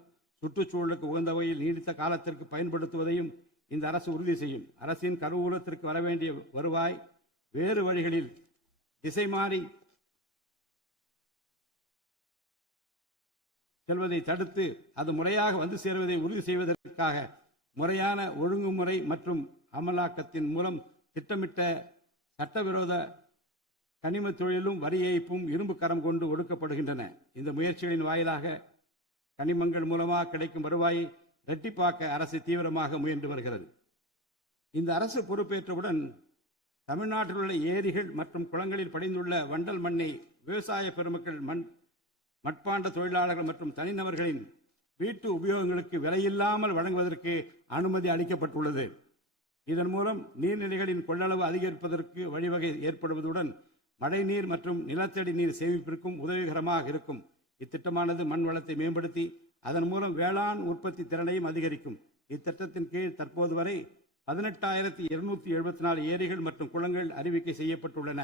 சுற்றுச்சூழலுக்கு உகந்த வகையில் நீடித்த காலத்திற்கு பயன்படுத்துவதையும் இந்த அரசு உறுதி செய்யும். அரசின் கருவூலத்திற்கு வரவேண்டிய வருவாய் வேறு வழிகளில் திசை மாறி செல்வதை தடுத்து அது முறையாக வந்து சேருவதை உறுதி செய்வதற்காக முறையான ஒழுங்குமுறை மற்றும் அமலாக்கத்தின் மூலம் திட்டமிட்ட சட்டவிரோத கனிம தொழிலும் வரி ஏய்ப்பும் இரும்பு கரம் கொண்டு ஒடுக்கப்படுகின்றன. இந்த முயற்சிகளின் வாயிலாக கனிமங்கள் மூலமாக கிடைக்கும் வருவாயை இரட்டிப்பாக்க அரசு தீவிரமாக முயன்று வருகிறது. இந்த அரசு பொறுப்பேற்றவுடன் தமிழ்நாட்டில் உள்ள ஏரிகள் மற்றும் குளங்களில் படிந்துள்ள வண்டல் மண்ணை விவசாய பெருமக்கள், மட்பாண்ட தொழிலாளர்கள் மற்றும் தனிநபர்களின் வீட்டு உபயோகங்களுக்கு விலையில்லாமல் வழங்குவதற்கு அனுமதி அளிக்கப்பட்டுள்ளது. இதன் மூலம் நீர்நிலைகளின் கொள்ளளவு அதிகரிப்பதற்கு வழிவகை ஏற்படுவதுடன் மழைநீர் மற்றும் நிலத்தடி நீர் சேமிப்பிற்கும் உதவிகரமாக இருக்கும். இத்திட்டமானது மண் வளத்தை மேம்படுத்தி அதன் மூலம் வேளாண் உற்பத்தி திறனையும் அதிகரிக்கும். இத்திட்டத்தின் கீழ் தற்போது வரை 18,274 ஏரிகள் மற்றும் குளங்கள் அறிவிக்கை செய்யப்பட்டுள்ளன.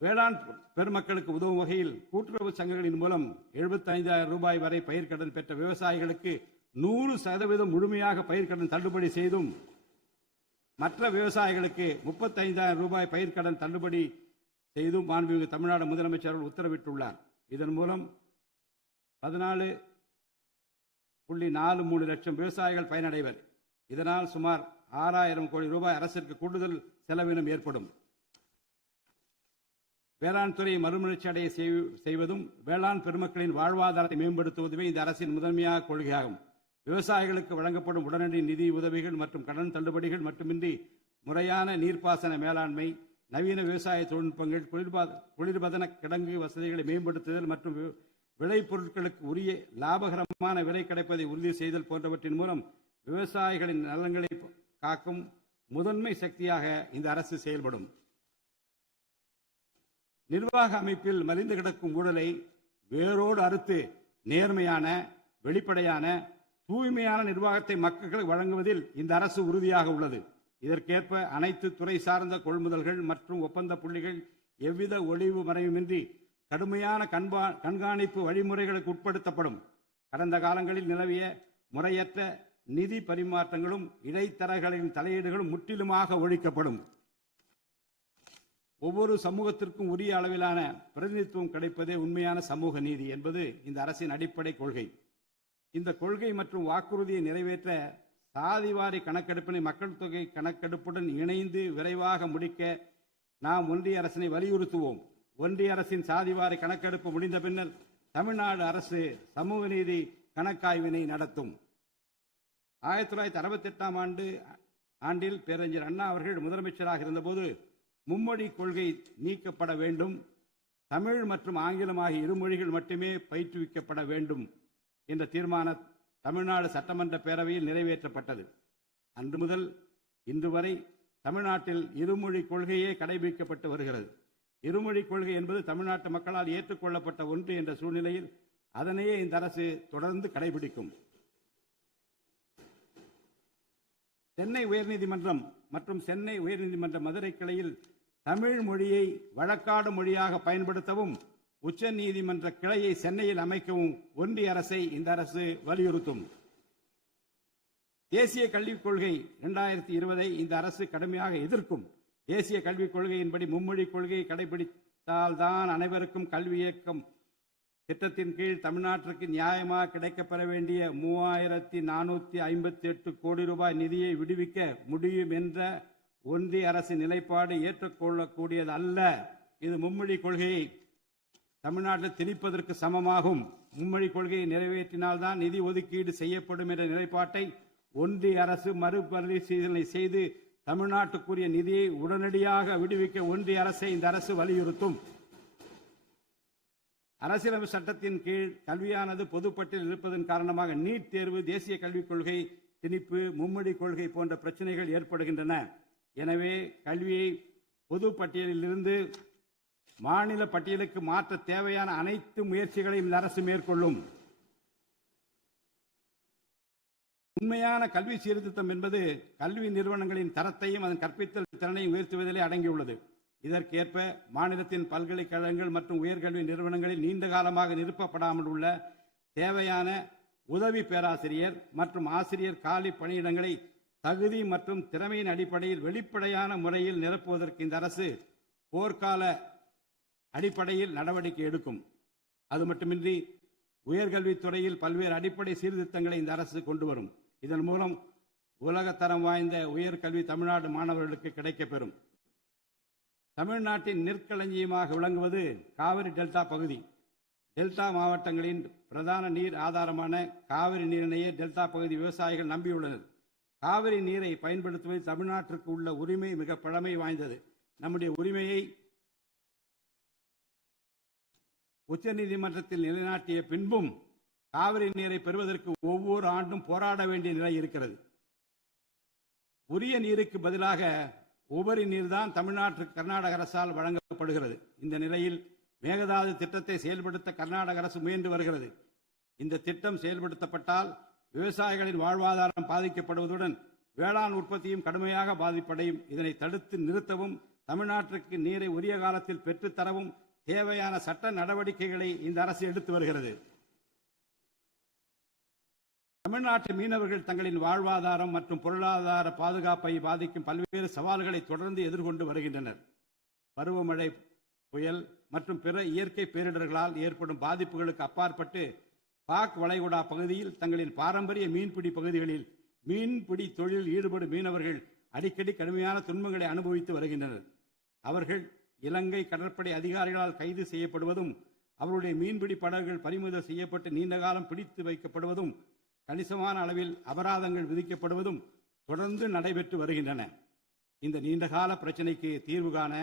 வேளாண் பெருமக்களுக்கு உதவும் வகையில் கூட்டுறவு சங்கங்களின் மூலம் 75,000 ரூபாய் வரை பயிர்க்கடன் பெற்ற விவசாயிகளுக்கு 100% முழுமையாக பயிர்க்கடன் தள்ளுபடி செய்தும், மற்ற விவசாயிகளுக்கு 35,000 ரூபாய் பயிர்க்கடன் தள்ளுபடி செய்தும் மாண்புமிகு தமிழ்நாடு முதலமைச்சர் அவர்கள் உத்தரவிட்டுள்ளார். இதன் மூலம் 14.43 லட்சம் விவசாயிகள் பயனடைவர். இதனால் சுமார் 6,000 கோடி ரூபாய் அரசிற்கு கூடுதல் செலவினம் ஏற்படும். வேளாண் துறையை மறுமலர்ச்சி அடைய செய்வதும் வேளாண் பெருமக்களின் வாழ்வாதாரத்தை மேம்படுத்துவதுமே இந்த அரசின் முதன்மையாக கொள்கையாகும். விவசாயிகளுக்கு வழங்கப்படும் உடனடி நிதி உதவிகள் மற்றும் கடன் தள்ளுபடிகள் மட்டுமின்றி முறையான நீர்ப்பாசன மேலாண்மை, நவீன விவசாய தொழில்நுட்பங்கள், குளிர்பதன கிடங்கு வசதிகளை மேம்படுத்துதல் மற்றும் விளைபொருட்களுக்கு உரிய லாபகரமான விலை கிடைப்பதை உறுதி செய்தல் போன்றவற்றின் மூலம் விவசாயிகளின் நலன்களை காக்கும் முதன்மை சக்தியாக இந்த அரசு செயல்படும். நிர்வாக அமைப்பில் மலிந்து கிடக்கும் ஊழலை வேரோடு அறுத்து நேர்மையான, வெளிப்படையான, தூய்மையான நிர்வாகத்தை மக்களுக்கு வழங்குவதில் இந்த அரசு உறுதியாக உள்ளது. இதற்கேற்ப அனைத்து துறை சார்ந்த கொள்முதல்கள் மற்றும் ஒப்பந்த புள்ளிகள் எவ்வித ஒளிவு மறைவுமின்றி கடுமையான கண்காணிப்பு வழிமுறைகளுக்கு உட்படுத்தப்படும். கடந்த காலங்களில் நிலவிய முறையற்ற நிதி பரிமாற்றங்களும் இடைத்தரகர்களின் தலையீடுகளும் முற்றிலுமாக ஒழிக்கப்படும். ஒவ்வொரு சமூகத்திற்கும் உரிய அளவிலான பிரதிநிதித்துவம் கிடைப்பதே உண்மையான சமூக நீதி என்பது இந்த அரசின் அடிப்படை கொள்கை. இந்த கொள்கை மற்றும் வாக்குறுதியை நிறைவேற்ற சாதிவாரி கணக்கெடுப்பினை மக்கள் தொகை கணக்கெடுப்புடன் இணைந்து விரைவாக முடிக்க நாம் ஒன்றிய அரசினை வலியுறுத்துவோம். ஒன்றிய அரசின் சாதிவாரி கணக்கெடுப்பு முடிந்த பின்னர் தமிழ்நாடு அரசு சமூக நீதி கணக்காய்வினை நடத்தும். 1968 ஆண்டில் பேரறிஞர் அண்ணா அவர்கள் முதலமைச்சராக இருந்தபோது மும்மொழி கொள்கை நீக்கப்பட வேண்டும், தமிழ் மற்றும் ஆங்கிலம் ஆகிய இருமொழிகள் மட்டுமே பயிற்றுவிக்கப்பட வேண்டும் என்ற தீர்மானம் தமிழ்நாடு சட்டமன்ற பேரவையில் நிறைவேற்றப்பட்டது. அன்று முதல் இன்று வரை தமிழ்நாட்டில் இருமொழி கொள்கையே கடைபிடிக்கப்பட்டு வருகிறது. இருமொழி கொள்கை என்பது தமிழ்நாட்டு மக்களால் ஏற்றுக்கொள்ளப்பட்ட ஒன்று என்ற சூழ்நிலையில் அதனையே இந்த அரசு தொடர்ந்து கடைபிடிக்கும். சென்னை உயர்நீதிமன்றம் மற்றும் சென்னை உயர்நீதிமன்ற மதுரை கிளையில் தமிழ் மொழியை வழக்காடு மொழியாக பயன்படுத்தவும் உச்ச நீதிமன்ற கிளையை சென்னையில் அமைக்கவும் ஒன்றிய அரசை இந்த அரசு வலியுறுத்தும். தேசிய கல்விக் கொள்கை 2020 இந்த அரசு கடுமையாக எதிர்க்கும். தேசிய கல்விக் கொள்கையின்படி மும்மொழி கொள்கையை கடைபிடித்தால்தான் அனைவருக்கும் கல்வி இயக்கம் திட்டத்தின் கீழ் தமிழ்நாட்டிற்கு நியாயமாக கிடைக்கப்பெற வேண்டிய 3,458 கோடி ரூபாய் நிதியை விடுவிக்க முடியும் என்ற ஒன்றிய அரசின் நிலைப்பாடு ஏற்றுக்கொள்ளக்கூடியது அல்ல. இது மும்மொழி கொள்கையை தமிழ்நாட்டில் திணிப்பதற்கு சமமாகும். மும்மொழி கொள்கையை நிறைவேற்றினால்தான் நிதி ஒதுக்கீடு செய்யப்படும் என்ற நிலைப்பாட்டை ஒன்றிய அரசு மறுபரிசீலனை செய்து தமிழ்நாட்டுக்குரிய நிதியை உடனடியாக விடுவிக்க ஒன்றிய அரசை இந்த அரசு வலியுறுத்தும். அரசியலமைப்பு சட்டத்தின் கீழ் கல்வியானது பொதுப்பட்டியலில் இருப்பதன் காரணமாக நீட் தேர்வு, தேசிய கல்விக் கொள்கை திணிப்பு, மும்மொழி கொள்கை போன்ற பிரச்சனைகள் ஏற்படுகின்றன. எனவே கல்வியை பொது பட்டியலில் இருந்து மாநில பட்டியலுக்கு மாற்ற தேவையான அனைத்து முயற்சிகளையும் இந்த அரசு மேற்கொள்ளும். உண்மையான கல்வி சீர்திருத்தம் என்பது கல்வி நிறுவனங்களின் தரத்தையும் அதன் கற்பித்தல் திறனையும் உயர்த்துவதிலே அடங்கியுள்ளது. இதற்கேற்ப மாநிலத்தின் பல்கலைக்கழகங்கள் மற்றும் உயர்கல்வி நிறுவனங்களில் நீண்ட காலமாக நிரப்பப்படாமல் உள்ள தேவையான உதவி பேராசிரியர் மற்றும் ஆசிரியர் காலி பணியிடங்களை தகுதி மற்றும் திறமையின் அடிப்படையில் வெளிப்படையான முறையில் நிரப்புவதற்கு இந்த அரசு போர்க்கால அடிப்படையில் நடவடிக்கை எடுக்கும். அது மட்டுமின்றி உயர்கல்வித்துறையில் பல்வேறு அடிப்படை சீர்திருத்தங்களை இந்த அரசு கொண்டு வரும். இதன் மூலம் உலகத்தரம் வாய்ந்த உயர்கல்வி தமிழ்நாடு மாணவர்களுக்கு கிடைக்கப்பெறும். தமிழ்நாட்டின் நெற்களஞ்சியமாக விளங்குவது காவிரி டெல்டா பகுதி. டெல்டா மாவட்டங்களின் பிரதான நீர் ஆதாரமான காவிரி நீரினையே டெல்டா பகுதி விவசாயிகள் நம்பியுள்ளனர். காவிரி நீரை பயன்படுத்துவதில் தமிழ்நாட்டிற்கு உள்ள உரிமை மிக பழமை வாய்ந்தது. நம்முடைய உரிமையை உச்சநீதிமன்றத்தில் நிலைநாட்டிய பின்பும் காவிரி நீரை பெறுவதற்கு ஒவ்வொரு ஆண்டும் போராட வேண்டிய நிலை இருக்கிறது. உரிய நீருக்கு பதிலாக உபரி நீர்தான் தமிழ்நாட்டுக்கு கர்நாடக அரசால் வழங்கப்படுகிறது. இந்த நிலையில் மேகதாது திட்டத்தை செயல்படுத்த கர்நாடக அரசு முயன்று வருகிறது. இந்த திட்டம் செயல்படுத்தப்பட்டால் விவசாயிகளின் வாழ்வாதாரம் பாதிக்கப்படுவதுடன் வேளாண் உற்பத்தியும் கடுமையாக பாதிப்படையும். இதனை தடுத்து நிறுத்தவும் தமிழ்நாட்டிற்கு நீரை உரிய காலத்தில் பெற்றுத்தரவும் தேவையான சட்ட நடவடிக்கைகளை இந்த அரசு எடுத்து வருகிறது. தமிழ்நாட்டு மீனவர்கள் தங்களின் வாழ்வாதாரம் மற்றும் பொருளாதார பாதுகாப்பை பாதிக்கும் பல்வேறு சவால்களை தொடர்ந்து எதிர்கொண்டு வருகின்றனர். பருவமழை, புயல் மற்றும் பிற இயற்கை பேரிடர்களால் ஏற்படும் பாதிப்புகளுக்கு அப்பாற்பட்டு பாக் வளைகுடா பகுதியில் தங்களின் பாரம்பரிய மீன்பிடி பகுதிகளில் மீன்பிடி தொழிலில் ஈடுபடும் மீனவர்கள் அடிக்கடி கடுமையான துன்பங்களை அனுபவித்து வருகின்றனர். அவர்கள் இலங்கை கடற்படை அதிகாரிகளால் கைது செய்யப்படுவதும் அவருடைய மீன்பிடி படகுகள் பறிமுதல் செய்யப்பட்டு நீண்ட காலம் பிடித்து வைக்கப்படுவதும் கணிசமான அளவில் அபராதங்கள் விதிக்கப்படுவதும் தொடர்ந்து நடைபெற்று வருகின்றன. இந்த நீண்டகால பிரச்சினைக்கு தீர்வு காண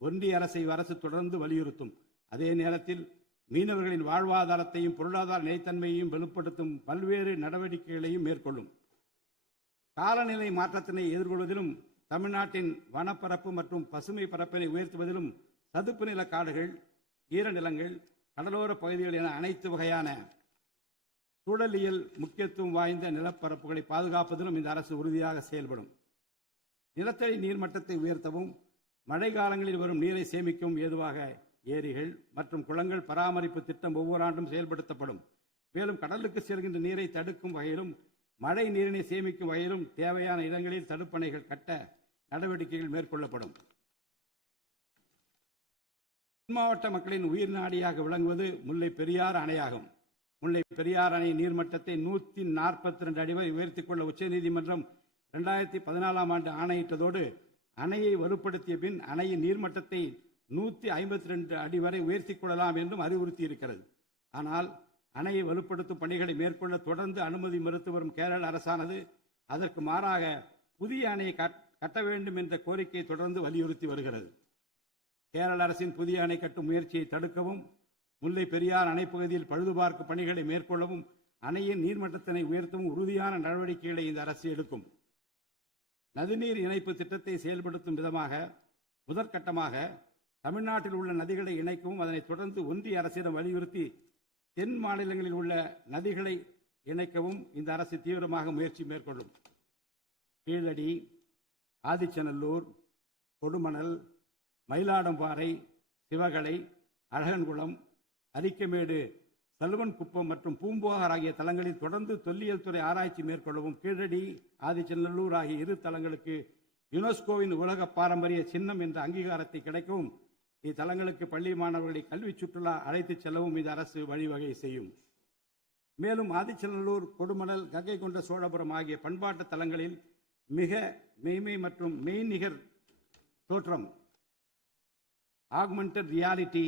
ஒன்றிய அரசு தொடர்ந்து வலியுறுத்தும். அதே நேரத்தில் மீனவர்களின் வாழ்வாதாரத்தையும் பொருளாதார நிலைத்தன்மையையும் வலுப்படுத்தும் பல்வேறு நடவடிக்கைகளையும் மேற்கொள்ளும். காலநிலை மாற்றத்தினை எதிர்கொள்வதிலும் தமிழ்நாட்டின் வனப்பரப்பு மற்றும் பசுமை பரப்பினை உயர்த்துவதிலும் சதுப்பு நில காடுகள், ஈரநிலங்கள், கடலோர பகுதிகள் என அனைத்து வகையான சூழலியல் முக்கியத்துவம் வாய்ந்த நிலப்பரப்புகளை பாதுகாப்பதிலும் இந்த அரசு உறுதியாக செயல்படும். நிலத்தடி நீர்மட்டத்தை உயர்த்தவும் மழை காலங்களில் வரும் நீரை சேமிக்கவும் ஏதுவாக ஏரிகள் மற்றும் குளங்கள் பராமரிப்பு திட்டம் ஒவ்வொரு ஆண்டும் செயல்படுத்தப்படும். மேலும் கடலுக்கு செல்கின்ற நீரை தடுக்கும் வகையிலும் மழை நீரினை சேமிக்கும் வகையிலும் தேவையான இடங்களில் தடுப்பணைகள் கட்ட நடவடிக்கைகள் மேற்கொள்ளப்படும். மாவட்ட மக்களின் உயிர் நாடியாக விளங்குவது முல்லை பெரியாறு அணையாகும். முல்லை பெரியாறு அணை நீர்மட்டத்தை 142 அடி வரை உயர்த்திக் கொள்ள உச்சநீதிமன்றம் 2014ஆம் ஆண்டு ஆணையிட்டதோடு அணையை வலுப்படுத்திய பின் அணையின் நீர்மட்டத்தை 152 அடி வரை உயர்த்திக் கொள்ளலாம் என்றும் அறிவுறுத்தியிருக்கிறது. ஆனால் அணையை வலுப்படுத்தும் பணிகளை மேற்கொள்ள தொடர்ந்து அனுமதி மறுத்து வரும் கேரள அரசானது அதற்கு மாறாக புதிய அணையை கட்ட வேண்டும் என்ற கோரிக்கையை தொடர்ந்து வலியுறுத்தி வருகிறது. கேரள அரசின் புதிய அணை கட்டும் முயற்சியை தடுக்கவும் முல்லை பெரியார் அணைப்பகுதியில் பழுதுபார்க்கும் பணிகளை மேற்கொள்ளவும் அணையின் நீர்மட்டத்தினை உயர்த்தவும் உறுதியான நடவடிக்கைகளை இந்த அரசு எடுக்கும். நதிநீர் இணைப்பு திட்டத்தை செயல்படுத்தும் விதமாக முதற்கட்டமாக தமிழ்நாட்டில் உள்ள நதிகளை இணைக்கவும் அதனைத் தொடர்ந்து ஒன்றிய அரசிடம் வலியுறுத்தி தென் மாநிலங்களில் உள்ள நதிகளை இணைக்கவும் இந்த அரசு தீவிரமாக முயற்சி மேற்கொள்ளும். கீழடி, ஆதிச்சநல்லூர், கொடுமணல், மயிலாடம்பாறை, சிவகலை, அழகன்குளம், அரிக்கமேடு, சல்வன்குப்பம் மற்றும் பூம்புகார் ஆகிய தலங்களில் தொடர்ந்து தொல்லியல் துறை ஆராய்ச்சி மேற்கொள்ளவும் கீழடி, ஆதிச்சநல்லூர் ஆகிய இரு தலங்களுக்கு யுனெஸ்கோவின் உலக பாரம்பரிய சின்னம் என்ற அங்கீகாரத்தை கிடைக்கவும் இத்தலங்களுக்கு பள்ளி மாணவர்களை கல்வி சுற்றுலா அழைத்துச் செல்லவும் இந்த அரசு வழிவகை செய்யும். மேலும் ஆதிச்சநல்லூர், கொடுமணல், கங்கை கொண்ட சோழபுரம் ஆகிய பண்பாட்டு தலங்களில் மிக மெய்மை மற்றும் மெய்நிகர் தோற்றம், ஆக்மெண்டட் ரியாலிட்டி,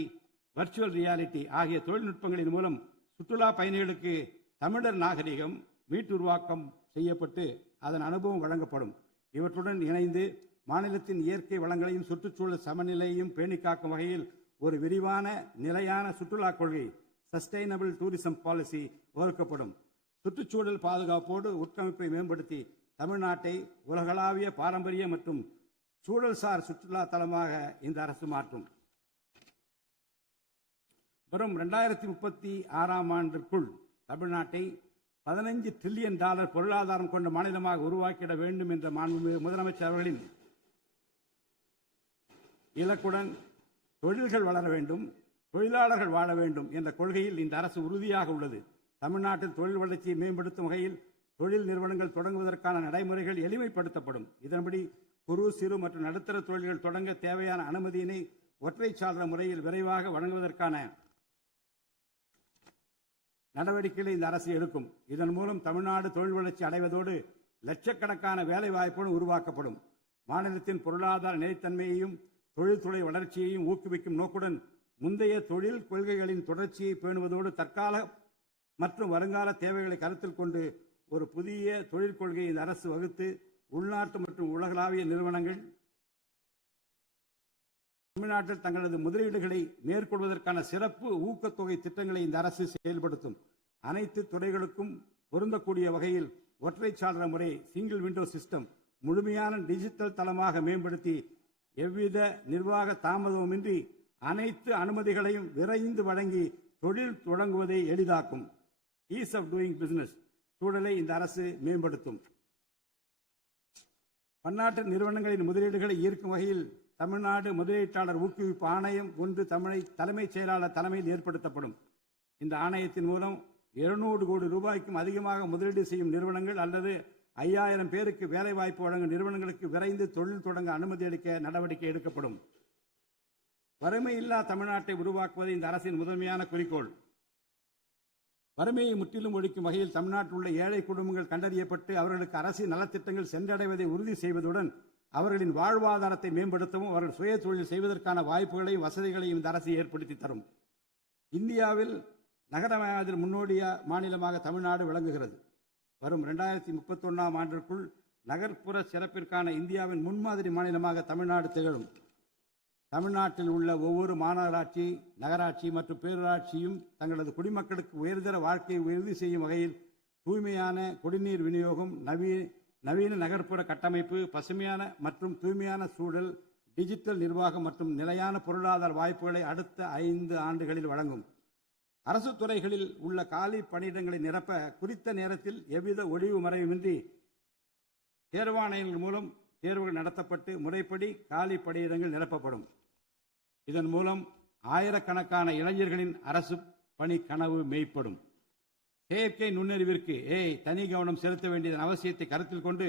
வர்ச்சுவல் ரியாலிட்டி ஆகிய தொழில்நுட்பங்களின் மூலம் சுற்றுலா பயணிகளுக்கு தமிழர் நாகரிகம் மீட்டுருவாக்கம் செய்யப்பட்டு அதன் அனுபவம் வழங்கப்படும். இவற்றுடன் இணைந்து மாநிலத்தின் இயற்கை வளங்களையும் சுற்றுச்சூழல் சமநிலையையும் பேணிக்காக்கும் வகையில் ஒரு விரிவான நிலையான சுற்றுலா கொள்கை சஸ்டைனபிள் டூரிசம் பாலிசி வகுக்கப்படும். சுற்றுச்சூழல் பாதுகாப்போடு உட்கமைப்பை மேம்படுத்தி தமிழ்நாட்டை உலகளாவிய பாரம்பரிய மற்றும் சூழல்சார் சுற்றுலா தலமாக இந்த அரசு மாற்றும். வரும் 2036ஆம் ஆண்டிற்குள் தமிழ்நாட்டை $15 டிரில்லியன் பொருளாதாரம் கொண்ட மாநிலமாக உருவாக்கிட வேண்டும் என்ற முதலமைச்சர் அவர்களின் இலக்குடன் தொழில்கள் வளர வேண்டும், தொழிலாளர்கள் வாழ வேண்டும் என்ற கொள்கையில் இந்த அரசு உறுதியாக உள்ளது. தமிழ்நாட்டில் தொழில் வளர்ச்சியை மேம்படுத்தும் வகையில் தொழில் நிறுவனங்கள் தொடங்குவதற்கான நடைமுறைகள் எளிமைப்படுத்தப்படும். இதன்படி குறு, சிறு மற்றும் நடுத்தர தொழில்கள் தொடங்க தேவையான அனுமதியினை ஒற்றைச்சாளர முறையில் விரைவாக வழங்குவதற்கான நடவடிக்கைகளை இந்த அரசு எடுக்கும். இதன் மூலம் தமிழ்நாடு தொழில் வளர்ச்சி அடைவதோடு லட்சக்கணக்கான வேலை வாய்ப்புகள் உருவாக்கப்படும். மாநிலத்தின் பொருளாதார நிலைத்தன்மையையும் தொழில்துறை வளர்ச்சியையும் ஊக்குவிக்கும் நோக்குடன் முந்தைய தொழில் கொள்கைகளின் தொடர்ச்சியை பேணுவதோடு தற்கால மற்றும் வருங்கால தேவைகளை கருத்தில் கொண்டு ஒரு புதிய தொழில் கொள்கையை இந்த அரசு வகுத்து உள்நாட்டு மற்றும் உலகளாவிய நிறுவனங்கள் தமிழ்நாட்டில் தங்களது முதலீடுகளை மேற்கொள்வதற்கான சிறப்பு ஊக்கத்தொகை திட்டங்களை இந்த அரசு செயல்படுத்தும். அனைத்து துறைகளுக்கும் பொருந்தக்கூடிய வகையில் ஒற்றைச்சாளர முறை சிங்கிள் விண்டோ சிஸ்டம் முழுமையான டிஜிட்டல் தளமாக மேம்படுத்தி எவ்வித நிர்வாக தாமதமுமின்றி அனைத்து அனுமதிகளையும் விரைந்து வழங்கி தொழில் தொடங்குவதை எளிதாக்கும். ஈஸ் ஆஃப் டூயிங் பிசினஸ் சூழலை இந்த அரசு மேம்படுத்தும். பன்னாட்டு நிறுவனங்களின் முதலீடுகளை ஈர்க்கும் வகையில் தமிழ்நாடு முதலீட்டாளர் ஊக்குவிப்பு ஆணையம் ஒன்று தலைமைச் செயலாளர் தலைமையில் ஏற்படுத்தப்படும். இந்த ஆணையத்தின் மூலம் 200 கோடி ரூபாய்க்கும் அதிகமாக முதலீடு செய்யும் நிறுவனங்கள் அல்லது 5000 பேருக்கு வேலைவாய்ப்பு வழங்கும் நிறுவனங்களுக்கு விரைந்து தொழில் தொடங்க அனுமதி அளிக்க நடவடிக்கை எடுக்கப்படும். வறுமையில்லா தமிழ்நாட்டை உருவாக்குவது இந்த அரசின் முதன்மையான குறிக்கோள். வறுமையை முற்றிலும் ஒழிக்கும் வகையில் தமிழ்நாட்டில் உள்ள ஏழை குடும்பங்கள் கண்டறியப்பட்டு அவர்களுக்கு அரசின் நலத்திட்டங்கள் சென்றடைவதை உறுதி செய்வதுடன் அவர்களின் வாழ்வாதாரத்தை மேம்படுத்தவும் அவர்கள் சுய தொழில் செய்வதற்கான வாய்ப்புகளையும் வசதிகளையும் இந்த அரசு ஏற்படுத்தி தரும். இந்தியாவில் நகரமயமாதல் முன்னோடிய மாநிலமாக தமிழ்நாடு விளங்குகிறது. வரும் 2031ஆம் ஆண்டிற்குள் நகர்ப்புற சிறப்பிற்கான இந்தியாவின் முன்மாதிரி மாநிலமாக தமிழ்நாடு திகழும். தமிழ்நாட்டில் உள்ள ஒவ்வொரு மாநகராட்சி, நகராட்சி மற்றும் பேரூராட்சியும் தங்களது குடிமக்களுக்கு உயர்தர வாழ்க்கையை உறுதி செய்யும் வகையில் தூய்மையான குடிநீர் விநியோகம், நவீன நகர்ப்புற கட்டமைப்பு, பசுமையான மற்றும் தூய்மையான சூழல், டிஜிட்டல் நிர்வாகம் மற்றும் நிலையான பொருளாதார வாய்ப்புகளை அடுத்த 5 ஆண்டுகளில் வழங்கும். அரசு துறைகளில் உள்ள காலி பணியிடங்களை நிரப்ப குறித்த நேரத்தில் எவ்வித ஒளிவு மறைவுமின்றி தேர்வாணையங்கள் மூலம் தேர்வுகள் நடத்தப்பட்டு முறைப்படி காலி பணியிடங்கள் நிரப்பப்படும். இதன் மூலம் ஆயிரக்கணக்கான இளைஞர்களின் அரசு பணி கனவு மெய்ப்படும். செயற்கை நுண்ணறிவிற்கு தனி கவனம் செலுத்த வேண்டியதன் அவசியத்தை கருத்தில் கொண்டு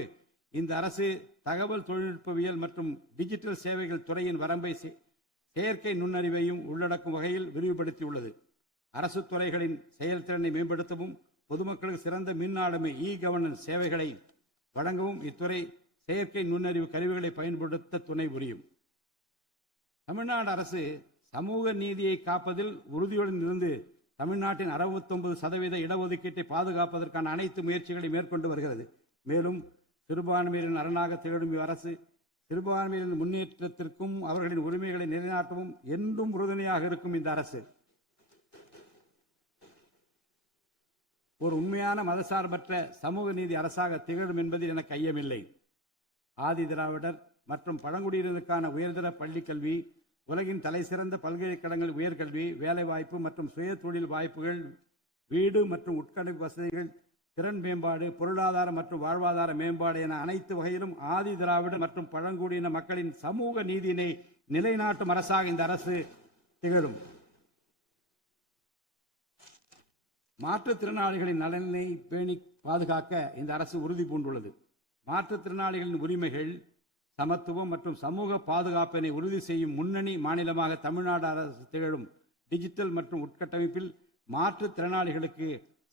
இந்த அரசு தகவல் தொழில்நுட்பவியல் மற்றும் டிஜிட்டல் சேவைகள் துறையின் வரம்பை செயற்கை நுண்ணறிவையும் உள்ளடக்கும் வகையில் விரிவுபடுத்தியுள்ளது. அரசு துறைகளின் செயல்திறனை மேம்படுத்தவும் பொதுமக்களுக்கு சிறந்த மின் ஆளுமை கவர்னன்ஸ் சேவைகளை வழங்கவும் இத்துறை செயற்கை நுண்ணறிவு கருவிகளை பயன்படுத்த துணை புரியும். தமிழ்நாடு அரசு சமூக நீதியை காப்பதில் உறுதியுடன் இருந்து தமிழ்நாட்டின் 69% இடஒதுக்கீட்டை பாதுகாப்பதற்கான அனைத்து முயற்சிகளை மேற்கொண்டு வருகிறது. மேலும் சிறுபான்மையினரின் அரணாக திகழும் அரசு சிறுபான்மையினரின் முன்னேற்றத்திற்கும் அவர்களின் உரிமைகளை நிலைநாட்டவும் என்றும் உறுதுணையாக இருக்கும். இந்த அரசு ஒரு உண்மையான மதசார்பற்ற சமூக நீதி அரசாக திகழும் என்பதில் எனக்கு ஐயமில்லை. ஆதி திராவிடர் மற்றும் பழங்குடியினருக்கான உயர்தர பள்ளி கல்வி, உலகின் தலைசிறந்த பல்கலைக்கழகங்கள் உயர்கல்வி, வேலைவாய்ப்பு மற்றும் சுய தொழில் வாய்ப்புகள், வீடு மற்றும் உட்கட்டமைப்பு வசதிகள், திறன் மேம்பாடு, பொருளாதார மற்றும் வாழ்வாதார மேம்பாடு என அனைத்து வகையிலும் ஆதி திராவிடர் மற்றும் பழங்குடியின மக்களின் சமூக நீதியினை நிலைநாட்டும் அரசாக இந்த அரசு திகழும். மாற்றுத்திறனாளிகளின் நலனை பேணி பாதுகாக்க இந்த அரசு உறுதி பூண்டுள்ளது. மாற்றுத்திறனாளிகளின் உரிமைகள், சமத்துவம் மற்றும் சமூக பாதுகாப்பினை உறுதி செய்யும் முன்னணி மாநிலமாக தமிழ்நாடு அரசு திகழும். டிஜிட்டல் மற்றும் உட்கட்டமைப்பில் மாற்றுத்திறனாளிகளுக்கு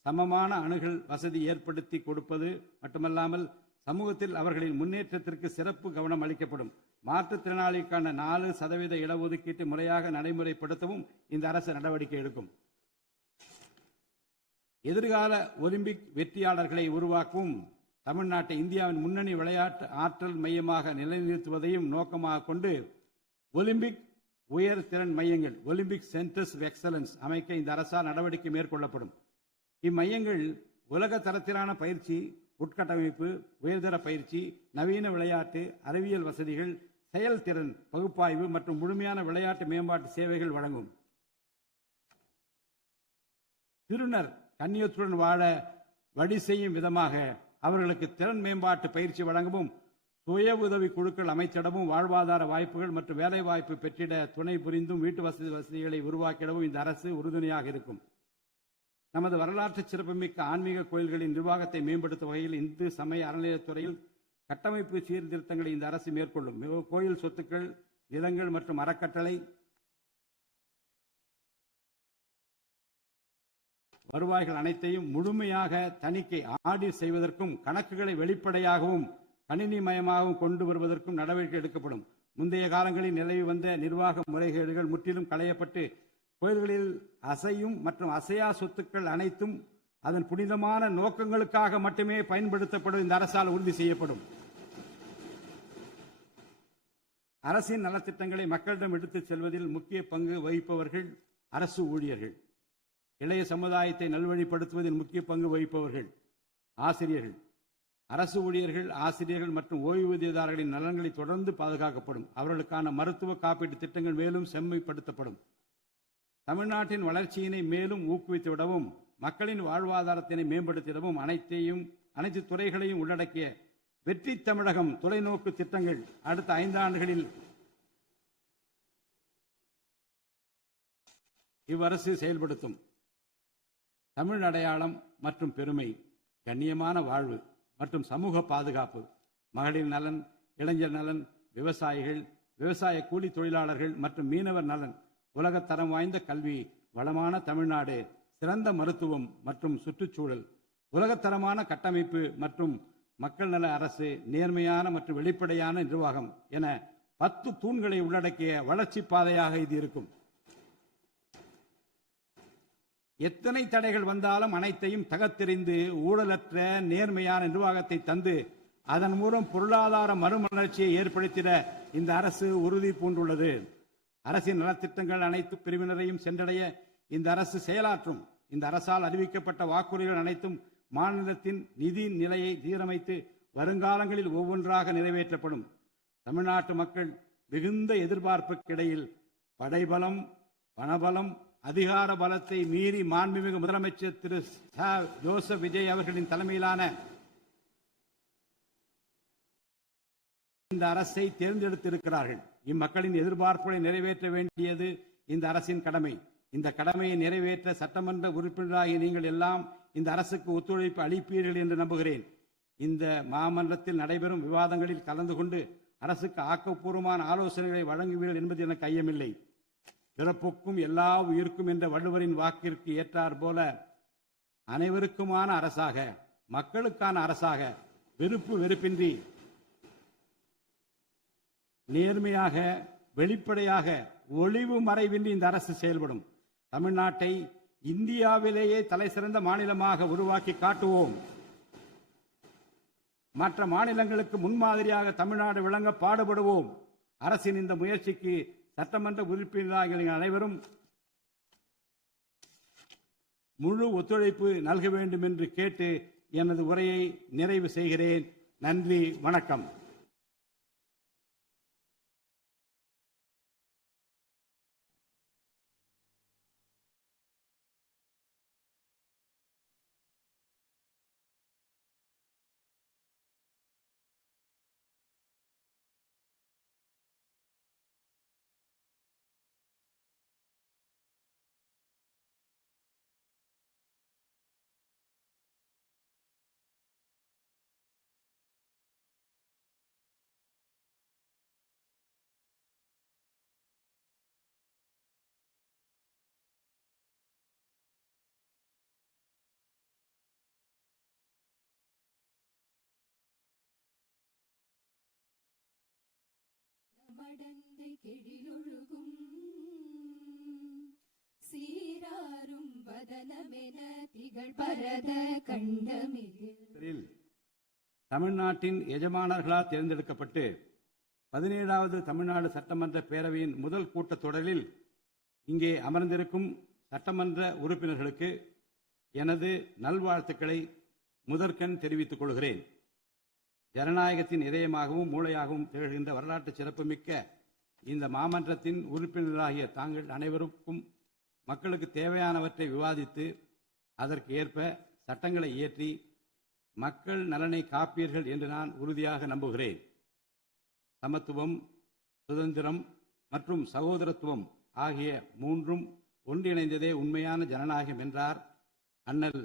சமமான அணுகல் வசதி ஏற்படுத்தி கொடுப்பது மட்டுமல்லாமல் சமூகத்தில் அவர்களின் முன்னேற்றத்திற்கு சிறப்பு கவனம் அளிக்கப்படும். மாற்றுத்திறனாளிக்கான 4% இடஒதுக்கீட்டு முறையாக நடைமுறைப்படுத்தவும் இந்த அரசு நடவடிக்கை எடுக்கும். எதிர்கால ஒலிம்பிக் வெற்றியாளர்களை உருவாக்கவும் தமிழ்நாட்டை இந்தியாவின் முன்னணி விளையாட்டு ஆற்றல் மையமாக நிலைநிறுத்துவதையும் நோக்கமாக கொண்டு ஒலிம்பிக் உயர் திறன் மையங்கள் ஒலிம்பிக் சென்டர்ஸ் ஆஃப் எக்ஸலன்ஸ் அமைக்க இந்த அரசால் நடவடிக்கை மேற்கொள்ளப்படும். இம்மையங்கள் உலக தரத்திலான பயிற்சி, உட்கட்டமைப்பு, உயர்தர பயிற்சி, நவீன விளையாட்டு, அறிவியல் வசதிகள், செயல்திறன் பகுப்பாய்வு மற்றும் முழுமையான விளையாட்டு மேம்பாட்டு சேவைகள் வழங்கும். திருநர் கண்ணியத்துடன் வாழ வழி செய்யும் விதமாக அவர்களுக்கு திறன் மேம்பாட்டு பயிற்சி வழங்கவும், சுய உதவி குழுக்கள் அமைச்சிடவும், வாழ்வாதார வாய்ப்புகள் மற்றும் வேலை வாய்ப்பு பெற்றிட துணை புரிந்தும் வீட்டு வசதிகளை உருவாக்கிடவும் இந்த அரசு உறுதுணையாக இருக்கும். நமது வரலாற்று சிறப்புமிக்க ஆன்மீக கோயில்களின் நிர்வாகத்தை மேம்படுத்தும் வகையில் இந்து சமய அறநிலையத்துறையில் கட்டமைப்பு சீர்திருத்தங்களை இந்த அரசு மேற்கொள்ளும். கோயில் சொத்துக்கள், நிலங்கள் மற்றும் அறக்கட்டளை வருவாய்கள் அனைத்தையும் முழுமையாக தணிக்கை ஆடிட் செய்வதற்கும் கணக்குகளை வெளிப்படையாகவும் கணினிமயமாகவும் கொண்டு வருவதற்கும் நடவடிக்கை எடுக்கப்படும். முந்தைய காலங்களில் நிலவி வந்த நிர்வாக முறைகேடுகள் முற்றிலும் களையப்பட்டு கோயில்களில் அசையும் மற்றும் அசையா சொத்துக்கள் அனைத்தும் அதன் புனிதமான நோக்கங்களுக்காக மட்டுமே பயன்படுத்தப்படும் இந்த அரசால் உறுதி செய்யப்படும். அரசின் நலத்திட்டங்களை மக்களிடம் எடுத்துச் செல்வதில் முக்கிய பங்கு வகிப்பவர்கள் அரசு ஊழியர்கள். இளைய சமுதாயத்தை நல்வழிப்படுத்துவதில் முக்கிய பங்கு வகிப்பவர்கள் ஆசிரியர்கள். அரசு ஊழியர்கள், ஆசிரியர்கள் மற்றும் ஓய்வூதியதாரர்களின் நலன்களை தொடர்ந்து பாதுகாக்கப்படும். அவர்களுக்கான மருத்துவ காப்பீட்டு திட்டங்கள் மேலும் செம்மைப்படுத்தப்படும். தமிழ்நாட்டின் வளர்ச்சியினை மேலும் ஊக்குவித்துவிடவும் மக்களின் வாழ்வாதாரத்தினை மேம்படுத்திடவும் அனைத்து துறைகளையும் உள்ளடக்கிய வெற்றி தமிழகம் தொலைநோக்கு திட்டங்கள் அடுத்த 5 ஆண்டுகளில் இவ்வரசு செயல்படுத்தும். தமிழ் அடையாளம் மற்றும் பெருமை, கண்ணியமான வாழ்வு மற்றும் சமூக பாதுகாப்பு, மகளிர் நலன், இளைஞர் நலன், விவசாயிகள், விவசாய கூலி தொழிலாளர்கள் மற்றும் மீனவர் நலன், உலகத்தரம் வாய்ந்த கல்வி, வளமான தமிழ்நாடு, சிறந்த மருத்துவம் மற்றும் சுற்றுச்சூழல், உலகத்தரமான கட்டமைப்பு மற்றும் மக்கள் நல அரசு, நேர்மையான மற்றும் வெளிப்படையான நிர்வாகம் என 10 தூண்களை உள்ளடக்கிய வளர்ச்சி பாதையாக இது இருக்கும். எத்தனை தடைகள் வந்தாலும் அனைத்தையும் தகர்த்தெறிந்து ஊழலற்ற நேர்மையான நிர்வாகத்தை தந்து அதன் மூலம் பொருளாதார மறுமலர்ச்சியை ஏற்படுத்திட இந்த அரசு உறுதி பூண்டுள்ளது. அரசின் நலத்திட்டங்கள் அனைத்து பிரிவினரையும் சென்றடைய இந்த அரசு செயலாற்றும். இந்த அரசால் அறிவிக்கப்பட்ட வாக்குறுதிகள் அனைத்தும் மாநிலத்தின் நிதி நிலையை சீரமைத்து வருங்காலங்களில் ஒவ்வொன்றாக நிறைவேற்றப்படும். தமிழ்நாட்டு மக்கள் மிகுந்த எதிர்பார்ப்புக்கிடையில் படைபலம், பணபலம், அதிகார பலத்தை மீறி மாண்புமிகு முதலமைச்சர் திரு ஜோசப் விஜய் அவர்களின் தலைமையிலான இந்த அரசை தேர்ந்தெடுத்திருக்கிறார்கள். இம்மக்களின் எதிர்பார்ப்புகளை நிறைவேற்ற வேண்டியது இந்த அரசின் கடமை. இந்த கடமையை நிறைவேற்ற சட்டமன்ற உறுப்பினராகிய நீங்கள் எல்லாம் இந்த அரசுக்கு ஒத்துழைப்பு அளிப்பீர்கள் என்று நம்புகிறேன். இந்த மாமன்றத்தில் நடைபெறும் விவாதங்களில் கலந்து கொண்டு அரசுக்கு ஆக்கப்பூர்வமான ஆலோசனைகளை வழங்குவீர்கள் என்பது எனக்கு ஐயமில்லை. பிறப்புக்கும் எல்லா உயிர்க்கும் என்ற வள்ளுவரின் வாக்கிற்கு ஏற்றார் போல அனைவருக்குமான அரசாக, மக்களுக்கான அரசாக, வெறுப்பு வெறுப்பின்றி நேர்மையாக, வெளிப்படையாக, ஒளிவு மறைவின்றி இந்த அரசு செயல்படும். தமிழ்நாட்டை இந்தியாவிலேயே தலைசிறந்த மாநிலமாக உருவாக்கி காட்டுவோம். மற்ற மாநிலங்களுக்கு முன்மாதிரியாக தமிழ்நாடு விளங்க பாடுபடுவோம். அரசின் இந்த முயற்சிக்கு சட்டமன்ற உறுப்பினர்கள் அனைவரும் முழு ஒத்துழைப்பு நல்க வேண்டும் என்று கேட்டு எனது உரையை நிறைவு செய்கிறேன். நன்றி, வணக்கம். மடந்தை கெழிலொழுகும் சீராரும் வதனமென திகழ் பரத கண்டமிதில் தமிழ்நாட்டின் எஜமானர்களால் தேர்ந்தெடுக்கப்பட்டு 17வது தமிழ்நாடு சட்டமன்ற பேரவையின் முதல் கூட்டத்தொடரில் இங்கே அமர்ந்திருக்கும் சட்டமன்ற உறுப்பினர்களுக்கு எனது நல்வாழ்த்துக்களை முதற்கண் தெரிவித்துக் கொள்கிறேன். ஜனநாயகத்தின் இதயமாகவும் மூளையாகவும் திகழ்கின்ற வரலாற்று சிறப்புமிக்க இந்த மாமன்றத்தின் உறுப்பினராகிய தாங்கள் அனைவருக்கும் மக்களுக்கு தேவையானவற்றை விவாதித்து அதற்கு ஏற்ப சட்டங்களை இயற்றி மக்கள் நலனை காப்பீர்கள் என்று நான் உறுதியாக நம்புகிறேன். சமத்துவம், சுதந்திரம் மற்றும் சகோதரத்துவம் ஆகிய மூன்றும் ஒன்றிணைந்ததே உண்மையான ஜனநாயகம் என்றார் அண்ணல்